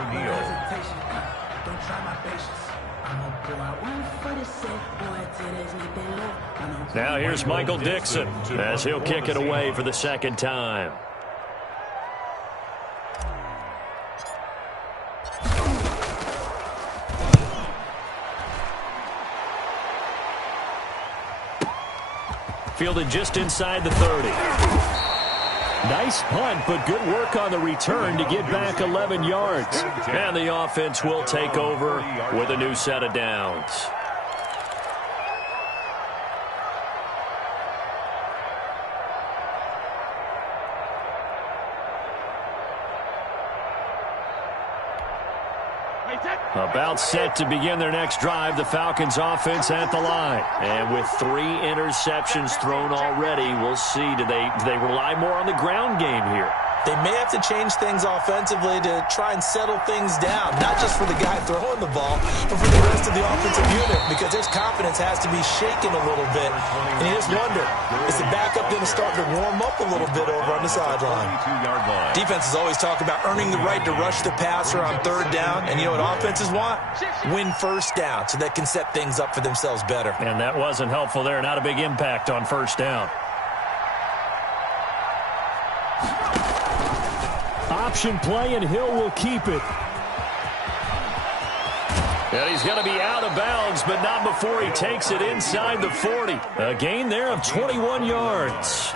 Now here's Michael Dixon as he'll kick it away for the second time. Fielded just inside the 30. Nice punt, but good work on the return to get back 11 yards. And the offense will take over with a new set of downs. About set to begin their next drive, the Falcons offense at the line. And with 3 interceptions thrown already, we'll see. Do they rely more on the ground game here? They may have to change things offensively to try and settle things down, not just for the guy throwing the ball, but for the rest of the offensive unit, because his confidence has to be shaken a little bit. And you just wonder, is the backup going to start to warm up a little bit over on the sideline? Defenses always talk about earning the right to rush the passer on 3rd down, and you know what offenses want? Win 1st down so they can set things up for themselves better. And that wasn't helpful there. Not a big impact on 1st down. Option play, and Hill will keep it. And he's going to be out of bounds, but not before he takes it inside the 40. A gain there of 21 yards.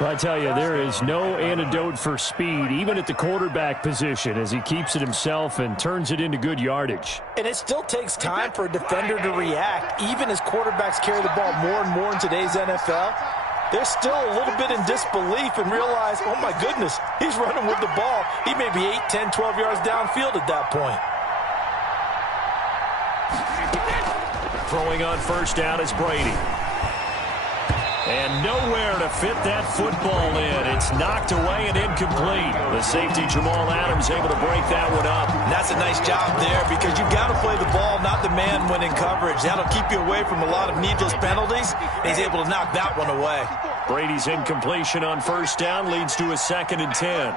I tell you, there is no antidote for speed, even at the quarterback position, as he keeps it himself and turns it into good yardage. And it still takes time for a defender to react, even as quarterbacks carry the ball more and more in today's NFL. They're still a little bit in disbelief and realize, oh my goodness, he's running with the ball. He may be 8, 10, 12 yards downfield at that point. Throwing on 1st down is Brady. And nowhere to fit that football in. It's knocked away and incomplete. The safety, Jamal Adams, able to break that one up. And that's a nice job there because you've got to play the ball, not the man when in coverage. That'll keep you away from a lot of needless penalties. And he's able to knock that one away. Brady's incompletion on 1st down leads to a 2nd and 10.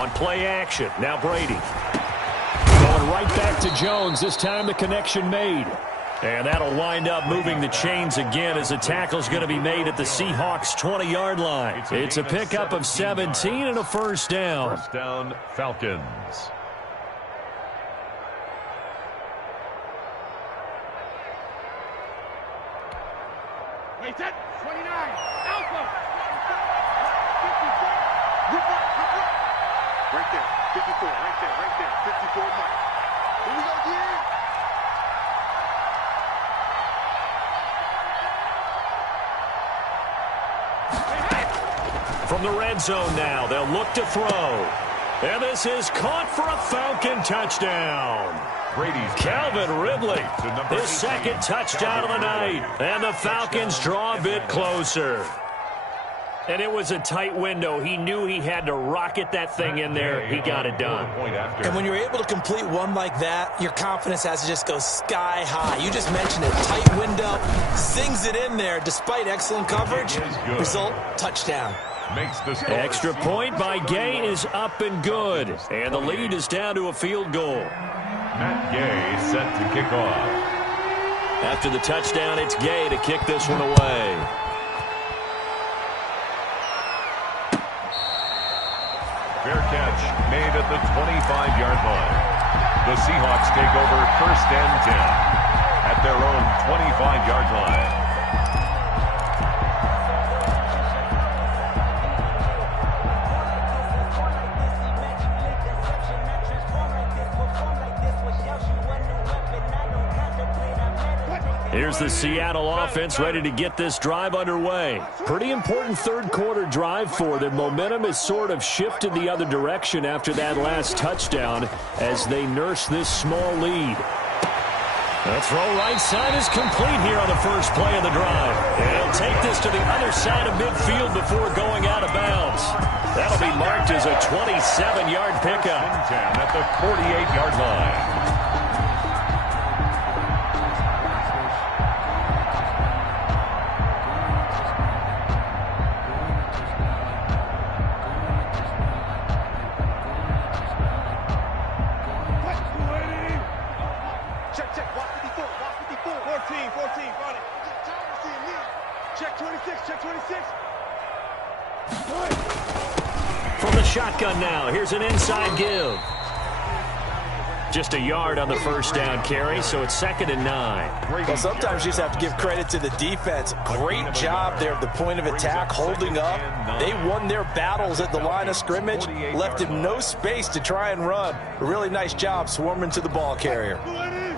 On play action, now Brady. Going right back to Jones. This time the connection made. And that'll wind up moving the chains again as the tackle's going to be made at the Seahawks' 20-yard line. It's a pickup of 17 and a 1st down. 1st down, Falcons. Wait, that 29. Alpha. Right there. 54. Right there. 54 Mike. Here we go, again. From the red zone now, they'll look to throw. And this is caught for a Falcon touchdown. Brady's Calvin Ridley, his 2nd touchdown of the night. And the Falcons draw a bit closer. And it was a tight window. He knew he had to rocket that thing in there. He got it done. And when you're able to complete one like that, your confidence has to just go sky high. You just mentioned it. Tight window, zings it in there despite excellent coverage. Result, touchdown. Makes the score. Extra point by Gay is up and good. And the lead is down to a field goal. Matt Gay set to kick off. After the touchdown, it's Gay to kick this one away. Fair catch made at the 25-yard line. The Seahawks take over 1st and 10 at their own 25-yard line. Here's the Seattle offense ready to get this drive underway. Pretty important 3rd quarter drive for them. Momentum has sort of shifted the other direction after that last touchdown as they nurse this small lead. The throw right side is complete here on the first play of the drive. And he'll take this to the other side of midfield before going out of bounds. That'll be marked as a 27-yard pickup. At the 48-yard line. From the shotgun now, here's an inside give. Just a yard on the first down carry, so it's 2nd and 9. Well, sometimes you just have to give credit to the defense. Great job there at the point of attack, holding up. They won their battles at the line of scrimmage, left him no space to try and run. A really nice job swarming to the ball carrier.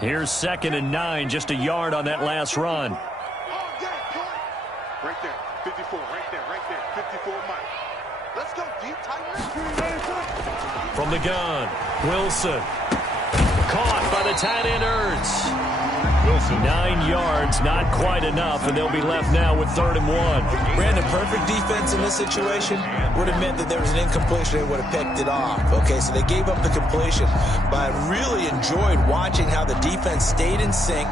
Here's 2nd and 9, just a yard on that last run. Right there, 54, right there, 54 Mike. Let's go deep, tight. From the gun, Wilson. Caught by the tight end Ertz. Wilson. 9 yards, not quite enough, and they'll be left now with 3rd and 1. Brandon, perfect defense in this situation would have meant that there was an incompletion. They would have picked it off. Okay, so they gave up the completion. But I really enjoyed watching how the defense stayed in sync,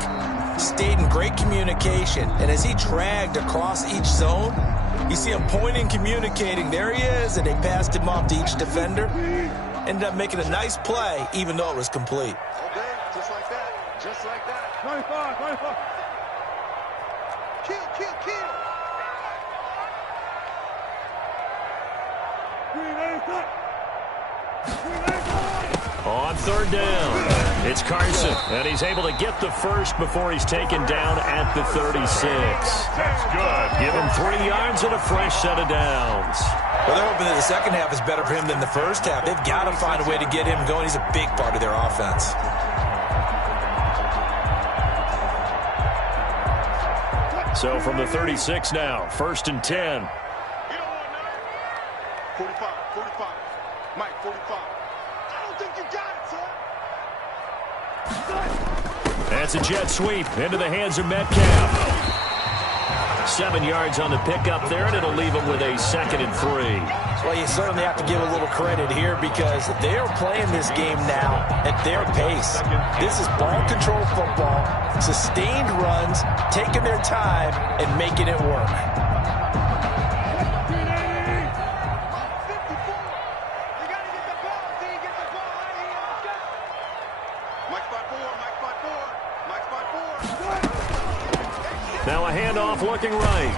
stayed in great communication, and as he dragged across each zone, you see him pointing, communicating. There he is, and they passed him off to each defender. Ended up making a nice play, even though it was complete. Okay, just like that. Just like that. 25. Kill. On 3rd down, it's Carson, and he's able to get the first before he's taken down at the 36. That's good. Give him 3 yards and a fresh set of downs. Well, they're hoping that the second half is better for him than the first half. They've got to find a way to get him going. He's a big part of their offense. So from the 36 now, 1st and 10. 45. Mike, 45. I don't think you got it, sir. That's a jet sweep into the hands of Metcalf. 7 yards on the pickup there, and it'll leave him with a 2nd and 3. Well, you certainly have to give a little credit here because they are playing this game now at their pace. This is ball control football, sustained runs, taking their time, and making it work. Now a handoff looking right.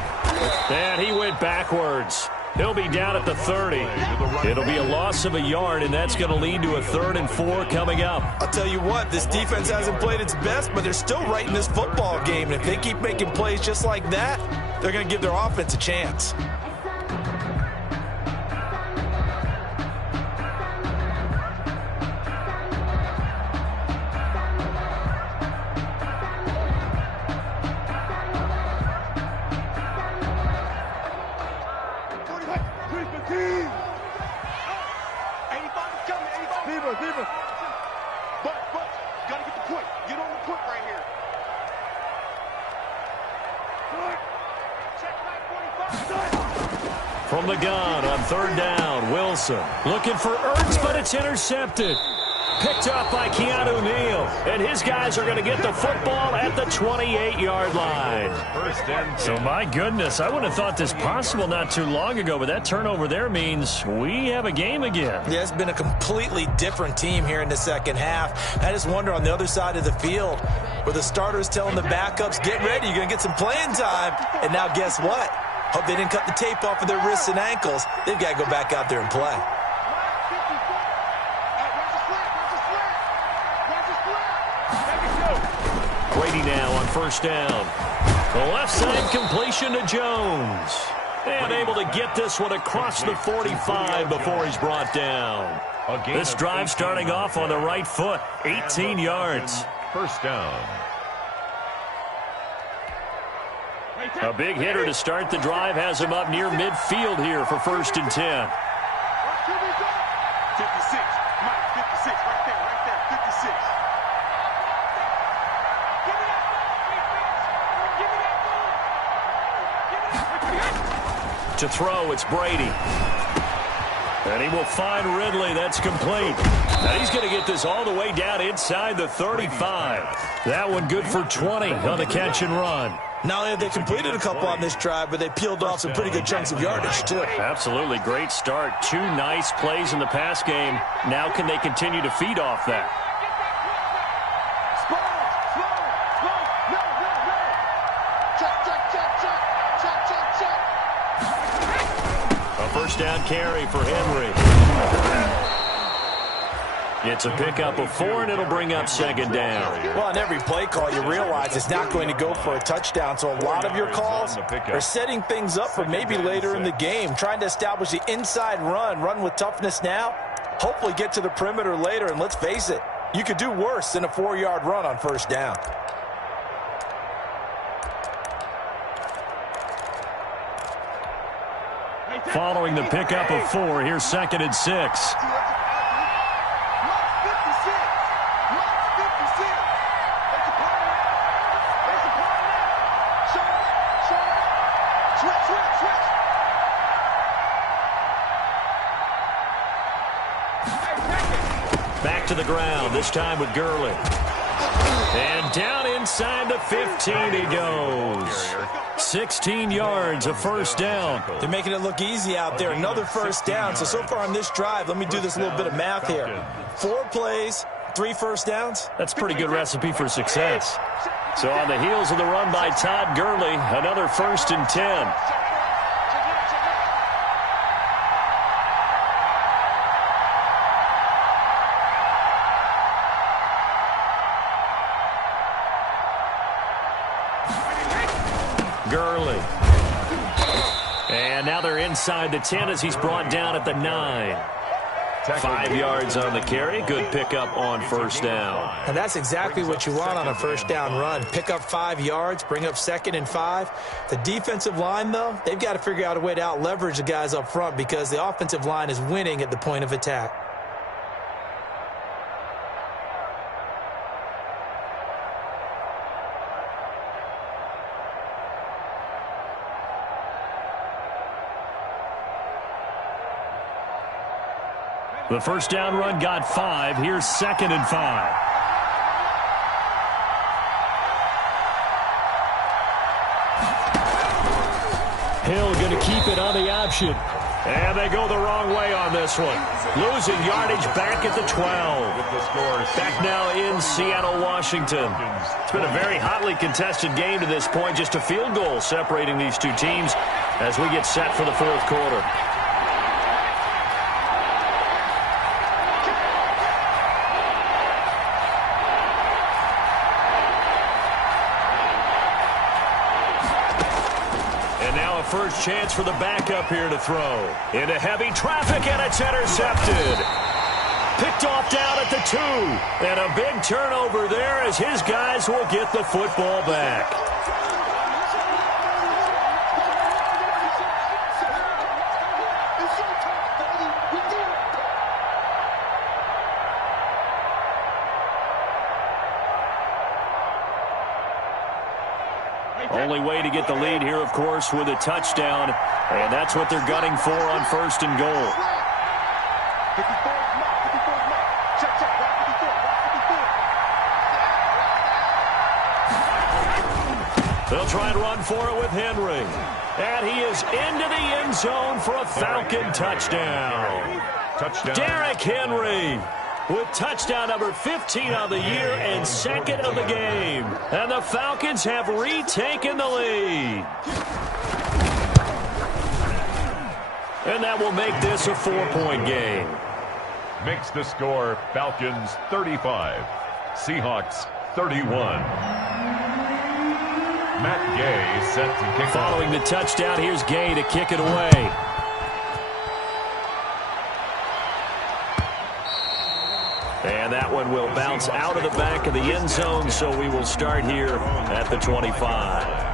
And he went backwards. He'll be down at the 30. It'll be a loss of a yard, and that's going to lead to a 3rd and 4 coming up. I'll tell you what, this defense hasn't played its best, but they're still right in this football game. And if they keep making plays just like that, they're going to give their offense a chance. From the gun on 3rd down, Wilson looking for Ertz, but it's intercepted. Picked up by Keanu Neal, and his guys are going to get the football at the 28-yard line. So, my goodness, I wouldn't have thought this possible not too long ago, but that turnover there means we have a game again. Yeah, it's been a completely different team here in the second half. I just wonder on the other side of the field where the starters telling the backups, get ready, you're going to get some playing time. And now guess what? Hope they didn't cut the tape off of their wrists and ankles. They've got to go back out there and play. Brady now on 1st down. The left side completion to Jones. And able to get this one across the 45 before he's brought down. This drive starting off on the right foot. 18 yards. 1st down. A big hitter to start the drive has him up near midfield here for 1st and 10. 56. Mike, 56. Right there. 56. To throw, it's Brady. And he will find Ridley. That's complete. And he's going to get this all the way down inside the 35. That one good for 20 on the catch and run. Not only have they completed a couple on this drive, but they peeled off some pretty good chunks of yardage, too. Absolutely. Great start. 2 nice plays in the pass game. Now can they continue to feed off that? A 1st down carry for Henry. It's a pickup of 4, and it'll bring up second down. Well, on every play call, you realize it's not going to go for a touchdown, so a lot of your calls are setting things up for maybe later in the game, trying to establish the inside run with toughness now, hopefully get to the perimeter later, and let's face it, you could do worse than a 4-yard run on first down. Following the pickup of 4, here's 2nd and 6. Back to the ground, this time with Gurley. And down inside the 15 he goes. 16 yards, a first down. They're making it look easy out there. Another first down. So far on this drive, let me do this little bit of math here. 4 plays, 3 first downs. That's a pretty good recipe for success. So on the heels of the run by Todd Gurley, another 1st and 10. Gurley. And now they're inside the 10 as he's brought down at the 9. 5 yards on the carry. Good pickup on first down. And that's exactly what you want on a first down run. Pick up 5 yards, bring up 2nd and 5. The defensive line, though, they've got to figure out a way to out-leverage the guys up front because the offensive line is winning at the point of attack. The first down run got 5. Here's 2nd and 5. Hill going to keep it on the option. And they go the wrong way on this one. Losing yardage back at the 12. Back now in Seattle, Washington. It's been a very hotly contested game to this point. Just a field goal separating these two teams as we get set for the 4th quarter. First chance for the backup here to throw. Into heavy traffic, and it's intercepted. Picked off down at the 2. And a big turnover there as his guys will get the football back. Only way to get the lead here, of course, with a touchdown. And that's what they're gunning for on 1st and goal. They'll try and run for it with Henry. And he is into the end zone for a Falcon touchdown. Derrick Henry with touchdown number 15 on the year and 2nd of the game. And the Falcons have retaken the lead. And that will make this a 4-point game. Makes the score Falcons 35, Seahawks 31. Matt Gay set to kick off. Following the touchdown, here's Gay to kick it away. And that one will bounce out of the back of the end zone, so we will start here at the 25.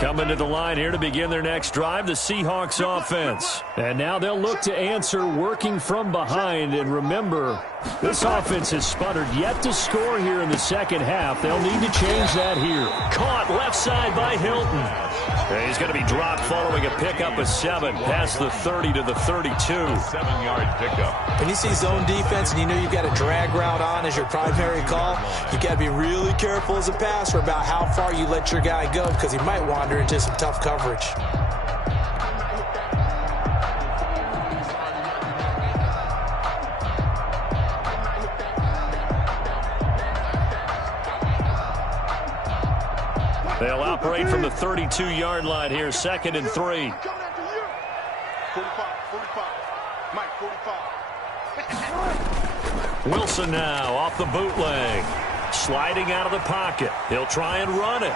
Coming to the line here to begin their next drive, the Seahawks offense. And now they'll look to answer working from behind. And remember, this offense has sputtered yet to score here in the second half. They'll need to change that here. Caught left side by Hilton. And he's going to be dropped following a pickup of 7 past the 30 to the 32. 7-yard pickup. When you see zone defense and you know you've got a drag route on as your primary call, you've got to be really careful as a passer about how far you let your guy go because he might wander into some tough coverage. They'll operate from the 32-yard line here, 2nd and 3. 45, 45. Mike, 45. Wilson now off the bootleg. Sliding out of the pocket. He'll try and run it.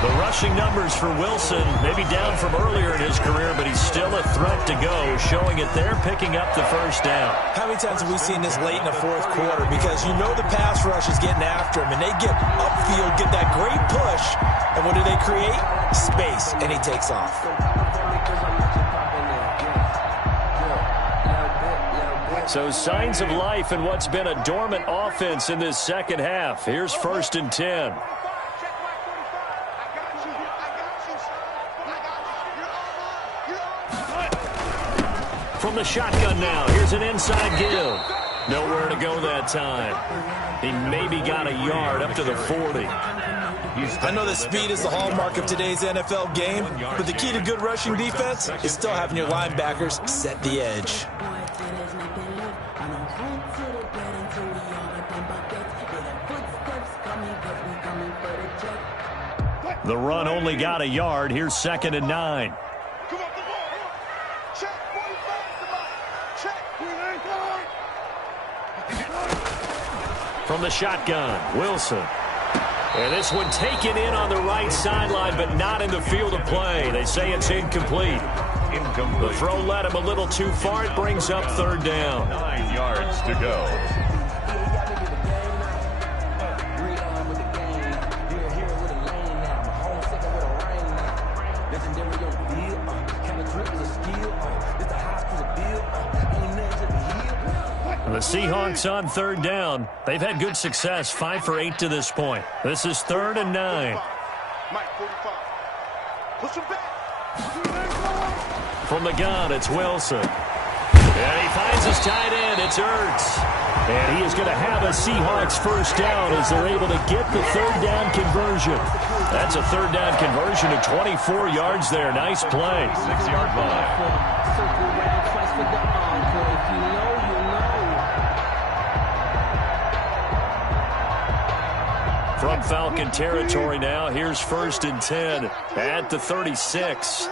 The rushing numbers for Wilson maybe down from earlier in his career, but he's still a threat to go, showing it there, picking up the first down. How many times have we seen this late in the fourth quarter? Because you know the pass rush is getting after him, and they get upfield, get that great push, and what do they create? Space, and he takes off. So signs of life in what's been a dormant offense in this second half. Here's 1st and 10. From the shotgun now, here's an inside give. Nowhere to go that time. He maybe got a yard up to the 40. I know that speed is the hallmark of today's NFL game, but the key to good rushing defense is still having your linebackers set the edge. The run only got a yard. Here's 2nd and 9. From the shotgun, Wilson. And this one taken in on the right sideline, but not in the field of play. They say it's incomplete. The throw led him a little too far. It brings up 3rd down. 9 yards to go. The Seahawks on 3rd down. They've had good success, 5 for 8 to this point. This is 3rd and 9. Mike, 45. Push him back. From the gun, it's Wilson. And he finds his tight end. It's Ertz. And he is going to have a Seahawks first down as they're able to get the 3rd down conversion. That's a 3rd down conversion of 24 yards there. Nice play. 6-yard line. From Falcon territory now, here's 1st and 10 at the 36.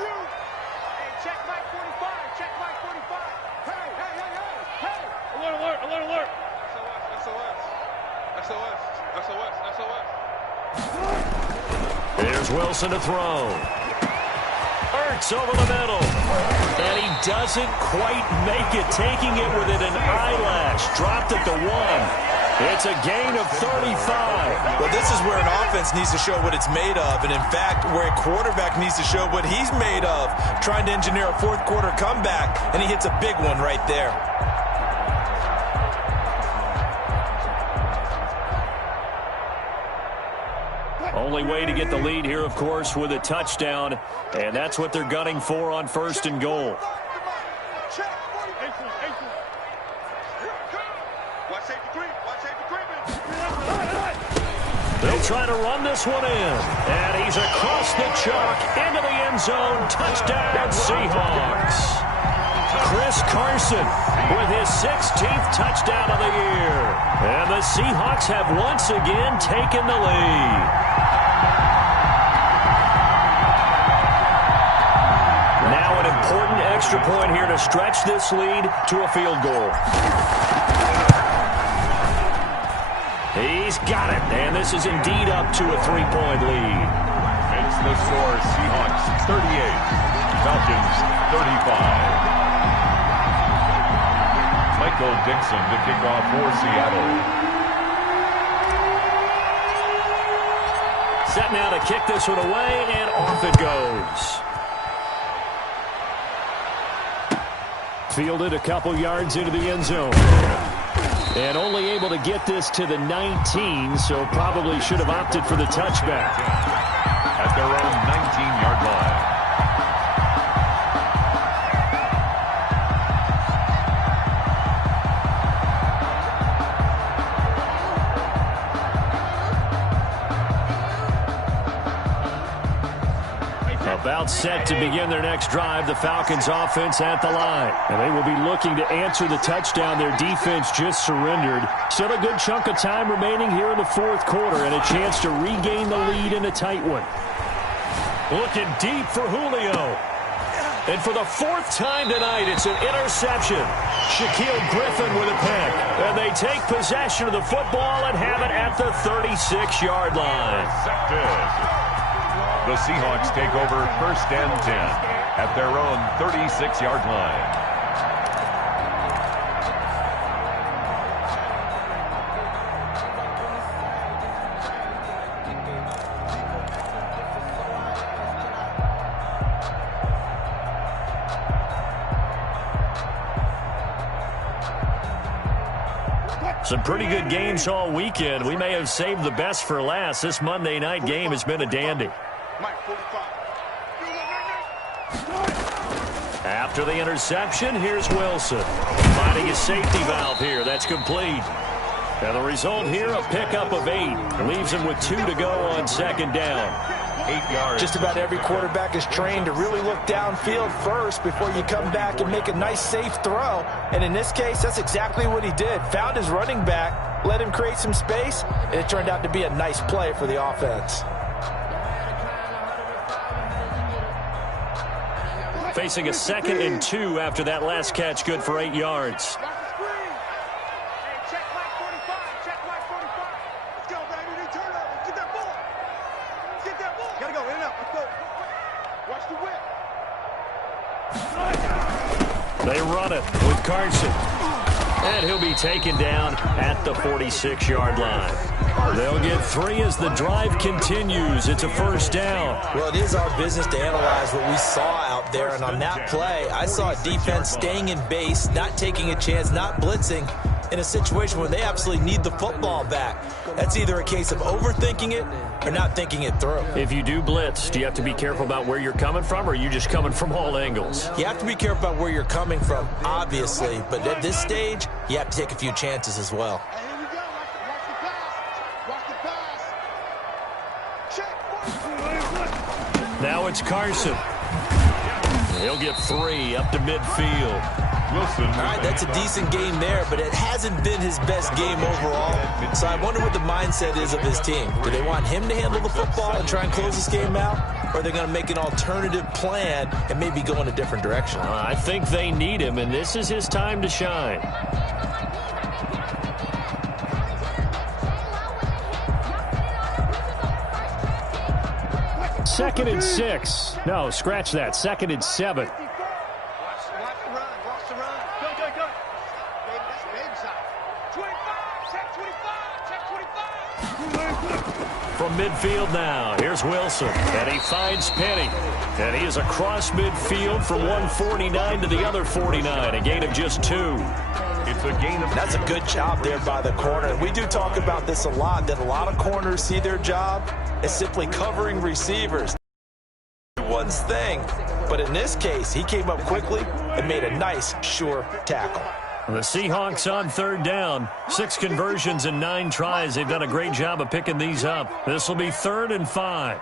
Here's Wilson to throw. Ertz over the middle. And he doesn't quite make it, taking it within an eyelash. Dropped at the 1. It's a gain of 35. Well, this is where an offense needs to show what it's made of, and in fact, where a quarterback needs to show what he's made of, trying to engineer a fourth quarter comeback, and he hits a big one right there. Only way to get the lead here, of course, with a touchdown, and that's what they're gunning for on 1st and goal. They'll try to run this one in, and he's across the chalk into the end zone. Touchdown, Seahawks. Chris Carson with his 16th touchdown of the year. And the Seahawks have once again taken the lead. Now an important extra point here to stretch this lead to a field goal. He's got it, and this is indeed up to a 3-point lead. Makes the score Seahawks 38, Falcons 35. Michael Dixon to kick off for Seattle. Set now to kick this one away, and off it goes. Fielded a couple yards into the end zone. And only able to get this to the 19, so probably should have opted for the touchback. At their own 19-yard line. About set to begin their next drive, the Falcons offense at the line. And they will be looking to answer the touchdown their defense just surrendered. Still a good chunk of time remaining here in the fourth quarter and a chance to regain the lead in a tight one. Looking deep for Julio. And for the fourth time tonight, it's an interception. Shaquille Griffin with a pick. And they take possession of the football and have it at the 36-yard line. The Seahawks take over first and 10 at their own 36-yard line. Some pretty good games all weekend. We may have saved the best for last. This Monday night game has been a dandy. After the interception, here's Wilson. Finding a safety valve here. That's complete. And the result here, a pickup of 8. Leaves him with 2 to go on second down. 8 yards. Just about every quarterback is trained to really look downfield first before you come back and make a nice, safe throw. And in this case, that's exactly what he did. Found his running back, let him create some space, and it turned out to be a nice play for the offense. Facing a 2nd and 2 after that last catch, good for 8 yards. They run it with Carson. And he'll be taken down at the 46-yard line. They'll get 3 as the drive continues. It's a first down. Well, it is our business to analyze what we saw out there. And on that play, I saw a defense staying in base, not taking a chance, not blitzing in a situation where they absolutely need the football back. That's either a case of overthinking it or not thinking it through. If you do blitz, do you have to be careful about where you're coming from, or are you just coming from all angles? You have to be careful about where you're coming from, obviously. But at this stage, you have to take a few chances as well. Here we go. Watch the pass. Check. Now it's Carson. He'll get 3 up to midfield. Wilson. All right, that's a decent game there, but it hasn't been his best game overall. So I wonder what the mindset is of his team. Do they want him to handle the football and try and close this game out? Or are they going to make an alternative plan and maybe go in a different direction? I think they need him, and this is his time to shine. Second and 6. No, scratch that. 2nd and 7. From midfield now, here's Wilson, and he finds Penny. And he is across midfield from 149 to the other 49, a gain of just 2. It's a gain of... That's a good job there by the corner. We do talk about this a lot, that a lot of corners see their job as simply covering receivers. One's thing. But in this case, he came up quickly and made a nice, sure tackle. The Seahawks on 3rd down. 6 conversions and 9 tries. They've done a great job of picking these up. This will be 3rd and 5.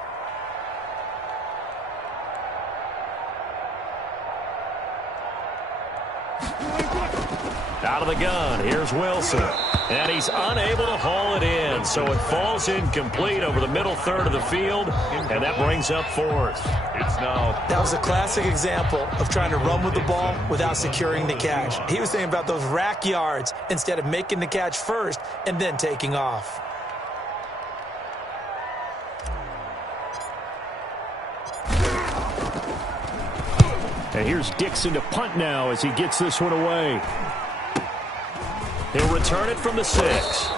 Out of the gun, here's Wilson. And he's unable to haul it in, so it falls incomplete over the middle third of the field, and that brings up 4th. It's now... That was a classic example of trying to run with the ball without securing the catch. He was thinking about those rack yards instead of making the catch first and then taking off. And here's Dixon to punt now as he gets this one away. He'll return it from the 6.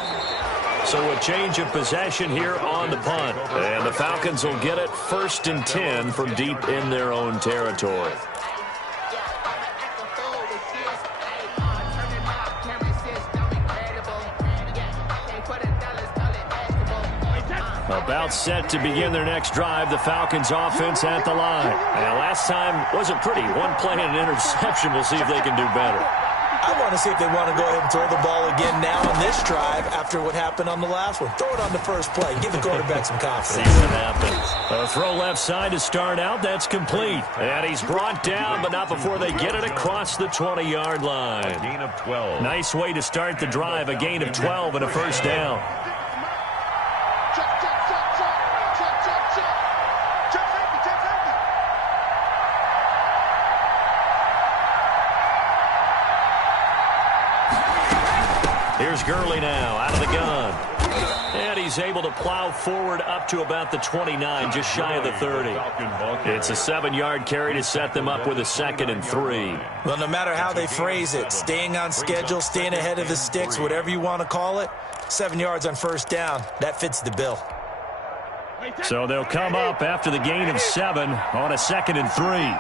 So a change of possession here on the punt. And the Falcons will get it 1st and 10 from deep in their own territory. About set to begin their next drive, the Falcons offense at the line. And last time wasn't pretty. One play and an interception. We'll see if they can do better. I want to see if they want to go ahead and throw the ball again now on this drive after what happened on the last one. Throw it on the first play. Give the quarterback some confidence. See what happens. A throw left side to start out. That's complete. And he's brought down, but not before they get it across the 20-yard line. A gain of 12. Nice way to start the drive. A gain of 12 and a first down. Here's Gurley now out of the gun. And he's able to plow forward up to about the 29, just shy of the 30. It's a 7-yard carry to set them up with a 2nd and 3. Well, no matter how they phrase it, staying on schedule, staying ahead of the sticks, whatever you want to call it, 7 yards on first down, that fits the bill. So they'll come up after the gain of 7 on a 2nd and 3.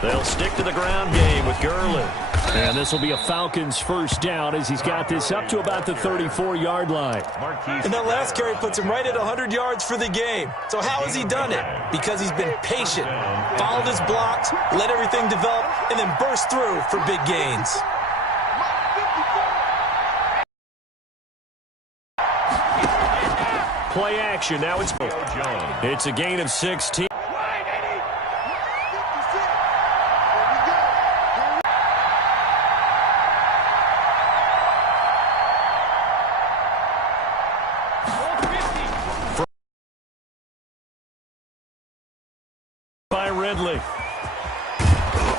They'll stick to the ground game with Gurley. And this will be a Falcons first down as he's got this up to about the 34-yard line. And that last carry puts him right at 100 yards for the game. So how has he done it? Because he's been patient, followed his blocks, let everything develop, and then burst through for big gains. Play action. Now it's a gain of 16.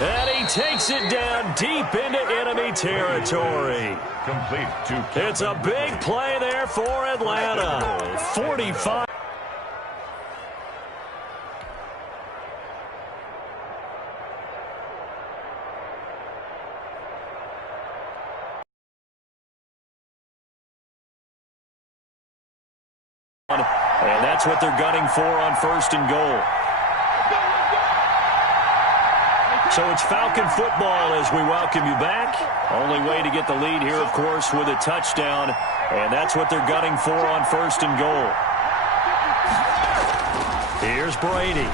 And he takes it down deep into enemy territory. Complete to It's a big play there for Atlanta. 45. And that's what they're gunning for on 1st and goal. So it's Falcon football as we welcome you back. Only way to get the lead here, of course, with a touchdown. And that's what they're gunning for on 1st and goal. Here's Brady.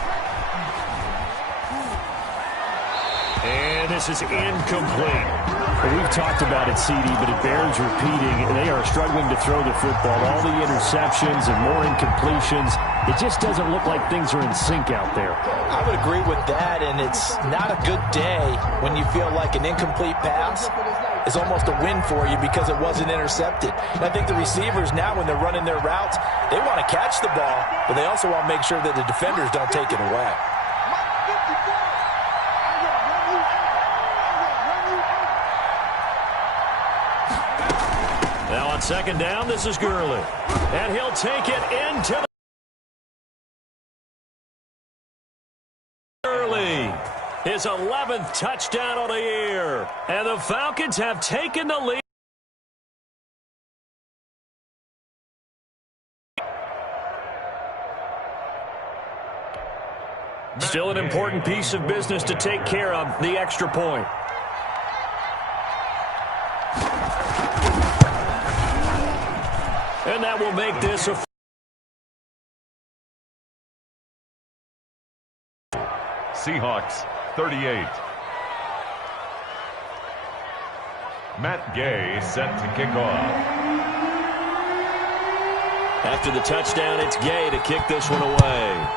And this is incomplete. Well, we've talked about it, CD, but it bears repeating. They are struggling to throw the football. All the interceptions and more incompletions. It just doesn't look like things are in sync out there. I would agree with that, and it's not a good day when you feel like an incomplete pass is almost a win for you because it wasn't intercepted. And I think the receivers now, when they're running their routes, they want to catch the ball, but they also want to make sure that the defenders don't take it away. Now on 2nd down, this is Gurley. And he'll take it into the Gurley. His 11th touchdown of the year. And the Falcons have taken the lead. Still an important piece of business to take care of, the extra point. And that will make this a Seahawks 38. Matt Gay set to kick off. After the touchdown, it's Gay to kick this one away.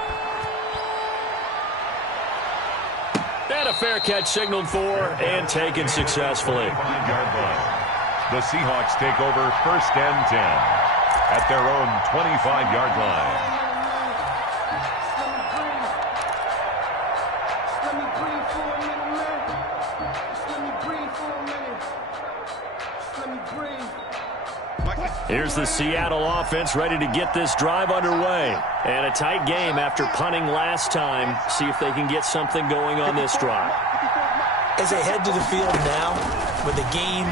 And a fair catch signaled for and taken successfully. 5-yard line. The Seahawks take over 1st and 10 at their own 25-yard line. Here's the Seattle offense ready to get this drive underway. And a tight game after punting last time. See if they can get something going on this drive. As they head to the field now, with the game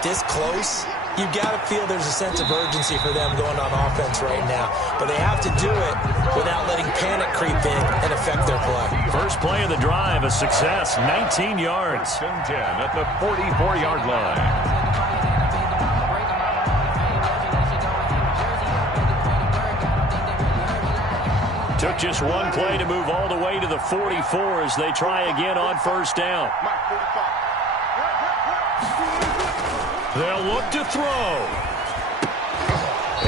this close, you've got to feel there's a sense of urgency for them going on offense right now. But they have to do it without letting panic creep in and affect their play. First play of the drive, a success, 19 yards. 1st and 10 at the 44-yard line. Took just one play to move all the way to the 44 as they try again on first down. They'll look to throw.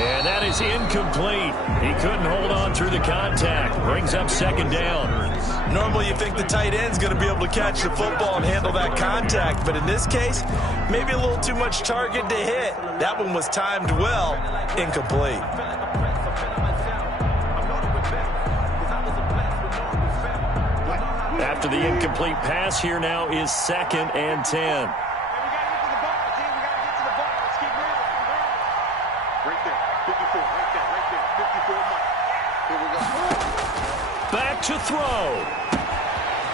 And that is incomplete. He couldn't hold on through the contact. Brings up second down. Normally you think the tight end's going to be able to catch the football and handle that contact, but in this case, maybe a little too much target to hit. That one was timed well. Incomplete. After the incomplete pass, here now is 2nd and 10. Back to throw.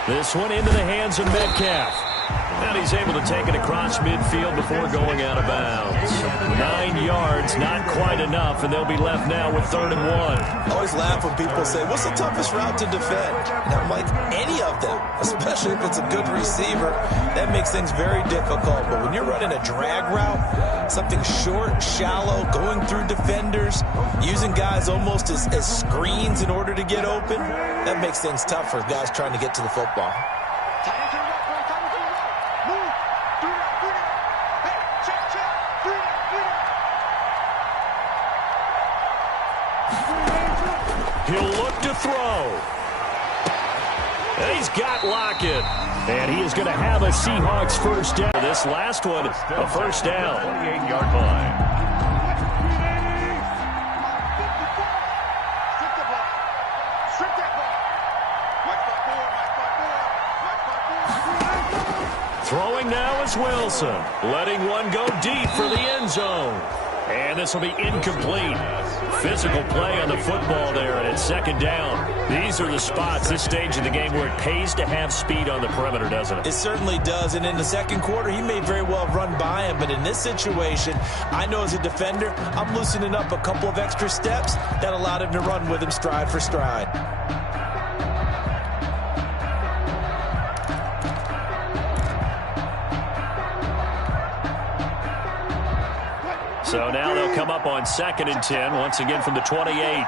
This one into the hands of Metcalf. And he's able to take it across midfield before going out of bounds. 9 yards, not quite enough, and they'll be left now with 3rd and 1. I always laugh when people say, what's the toughest route to defend? And I'm like, any of them, especially if it's a good receiver. That makes things very difficult. But when you're running a drag route, something short, shallow, going through defenders, using guys almost as screens in order to get open, that makes things tough for guys trying to get to the football. He'll look to throw. And he's got Lockett. And he is going to have a Seahawks first down. This last one, a first down. 28-yard line. Throwing now is Wilson. Letting one go deep for the end zone. And this will be incomplete. Physical play on the football there, and it's 2nd down. These are the spots, this stage of the game, where it pays to have speed on the perimeter, doesn't it? It certainly does, and in the second quarter, he may very well have run by him, but in this situation, I know as a defender, I'm loosening up a couple of extra steps that allowed him to run with him stride for stride. So now they'll come up on 2nd and 10, once again from the 28.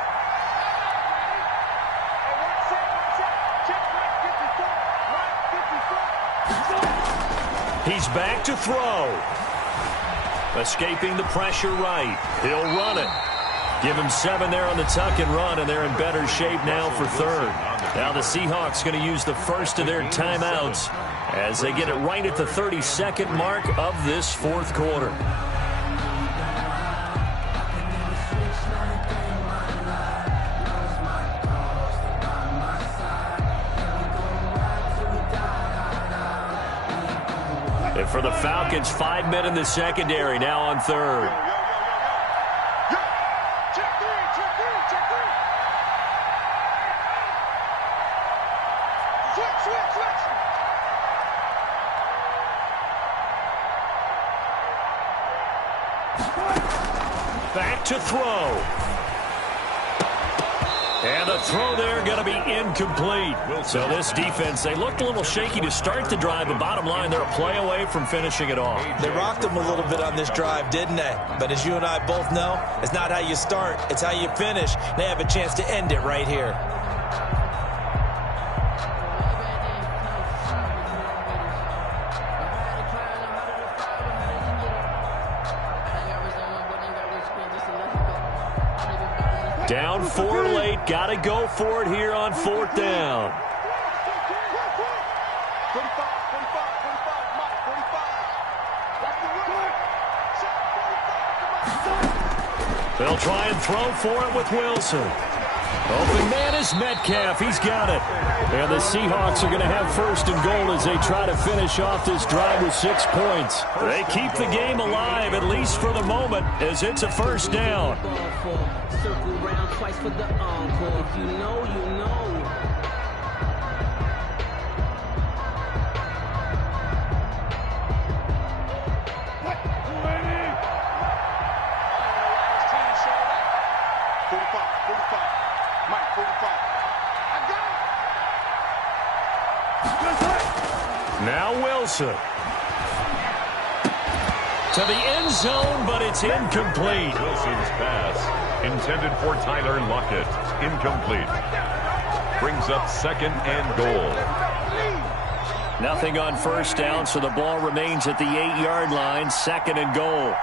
He's back to throw. Escaping the pressure right. He'll run it. Give him 7 there on the tuck and run, and they're in better shape now for 3rd. Now the Seahawks going to use the first of their timeouts as they get it right at the 32nd mark of this 4th quarter. And for the Falcons, 5 men in the secondary, now on 3rd. Back to throw. And the throw there going to be incomplete. So this defense, they looked a little shaky to start the drive, but bottom line, they're a play away from finishing it off. They rocked them a little bit on this drive, didn't they? But as you and I both know, it's not how you start, it's how you finish. They have a chance to end it right here. Down 4 late. Got to go for it here on 4th down. They'll try and throw for it with Wilson. Open man is Metcalf. He's got it. And the Seahawks are going to have 1st and goal as they try to finish off this drive with 6 points. They keep the game alive, at least for the moment, as it's a 1st down. Circle round twice for the encore. If you know, you know. Now Wilson. To the end zone, but it's incomplete. Wilson's pass Intended for Tyler Lockett. Incomplete. Brings up 2nd and goal. Nothing on first down, so the ball remains at the 8-yard line. 2nd and goal.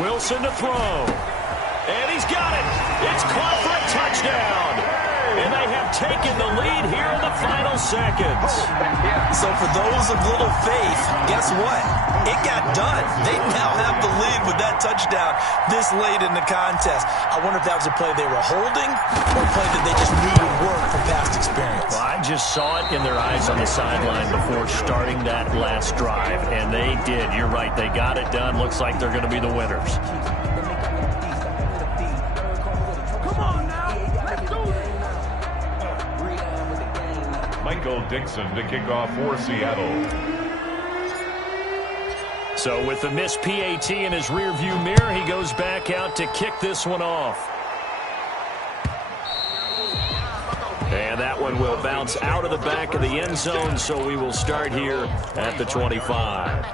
Wilson to throw. And he's got it. It's caught for a touchdown. And they have taken the lead here in the final seconds. So for those of little faith, guess what? It got done. They now have the lead with that touchdown this late in the contest. I wonder if that was a play they were holding or a play that they just knew would work from past experience. Well, I just saw it in their eyes on the sideline before starting that last drive, and they did. You're right. They got it done. Looks like they're going to be the winners. Michael Dixon to kick off for Seattle. So with the missed PAT in his rearview mirror, he goes back out to kick this one off. And that one will bounce out of the back of the end zone, so we will start here at the 25.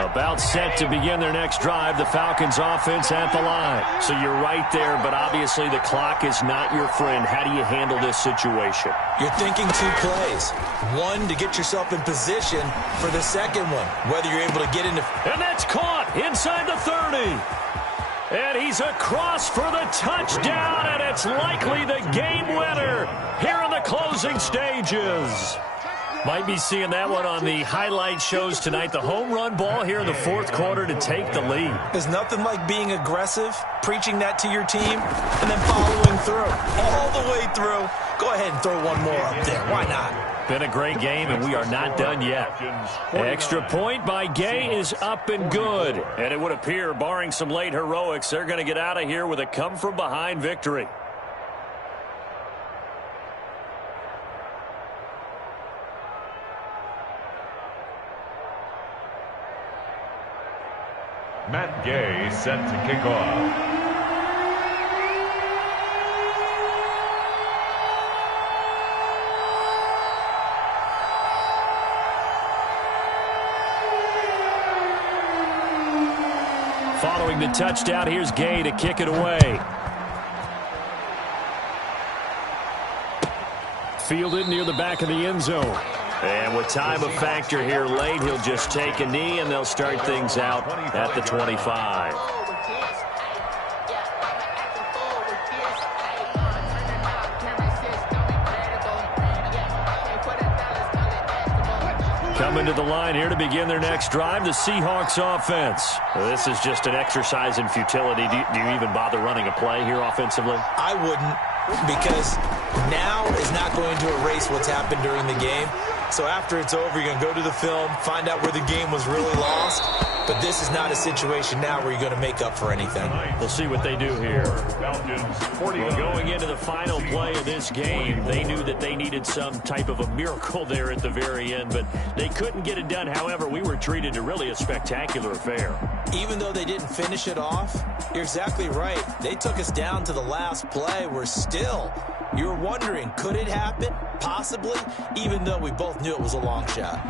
About set to begin their next drive, the Falcons offense at the line. So you're right there, but obviously the clock is not your friend. How do you handle this situation? You're thinking 2 plays. One, to get yourself in position for the second one, whether you're able to get into... And that's caught inside the 30. And he's across for the touchdown, and it's likely the game winner here in the closing stages. Might be seeing that one on the highlight shows tonight. The home run ball here in the 4th quarter to take the lead. There's nothing like being aggressive, preaching that to your team, and then following through. All the way through. Go ahead and throw one more up there. Why not? Been a great game, and we are not done yet. Extra point by Gay is up and good. And it would appear, barring some late heroics, they're going to get out of here with a come-from-behind victory. Matt Gay set to kick off. Following the touchdown, here's Gay to kick it away. Fielded near the back of the end zone. And with time a factor here late, he'll just take a knee, and they'll start things out at the 25. Coming to the line here to begin their next drive, the Seahawks offense. This is just an exercise in futility. Do you even bother running a play here offensively? I wouldn't, because now is not going to erase what's happened during the game. So after it's over, you're going to go to the film, find out where the game was really lost. But this is not a situation now where you're going to make up for anything. We'll see what they do here. Well, going into the final play of this game, they knew that they needed some type of a miracle there at the very end, but they couldn't get it done. However, we were treated to really a spectacular affair. Even though they didn't finish it off, you're exactly right. They took us down to the last play. We're still... You're wondering, could it happen? Possibly, even though we both knew it was a long shot.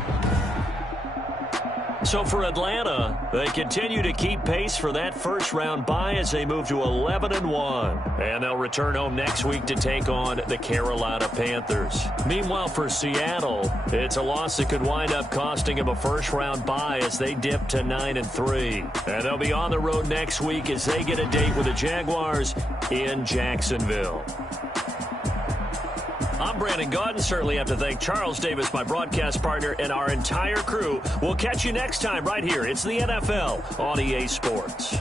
So for Atlanta, they continue to keep pace for that first-round bye as they move to 11-1. And they'll return home next week to take on the Carolina Panthers. Meanwhile, for Seattle, it's a loss that could wind up costing them a first-round bye as they dip to 9-3. And they'll be on the road next week as they get a date with the Jaguars in Jacksonville. I'm Brandon Gaudin. Certainly have to thank Charles Davis, my broadcast partner, and our entire crew. We'll catch you next time right here. It's the NFL on EA Sports.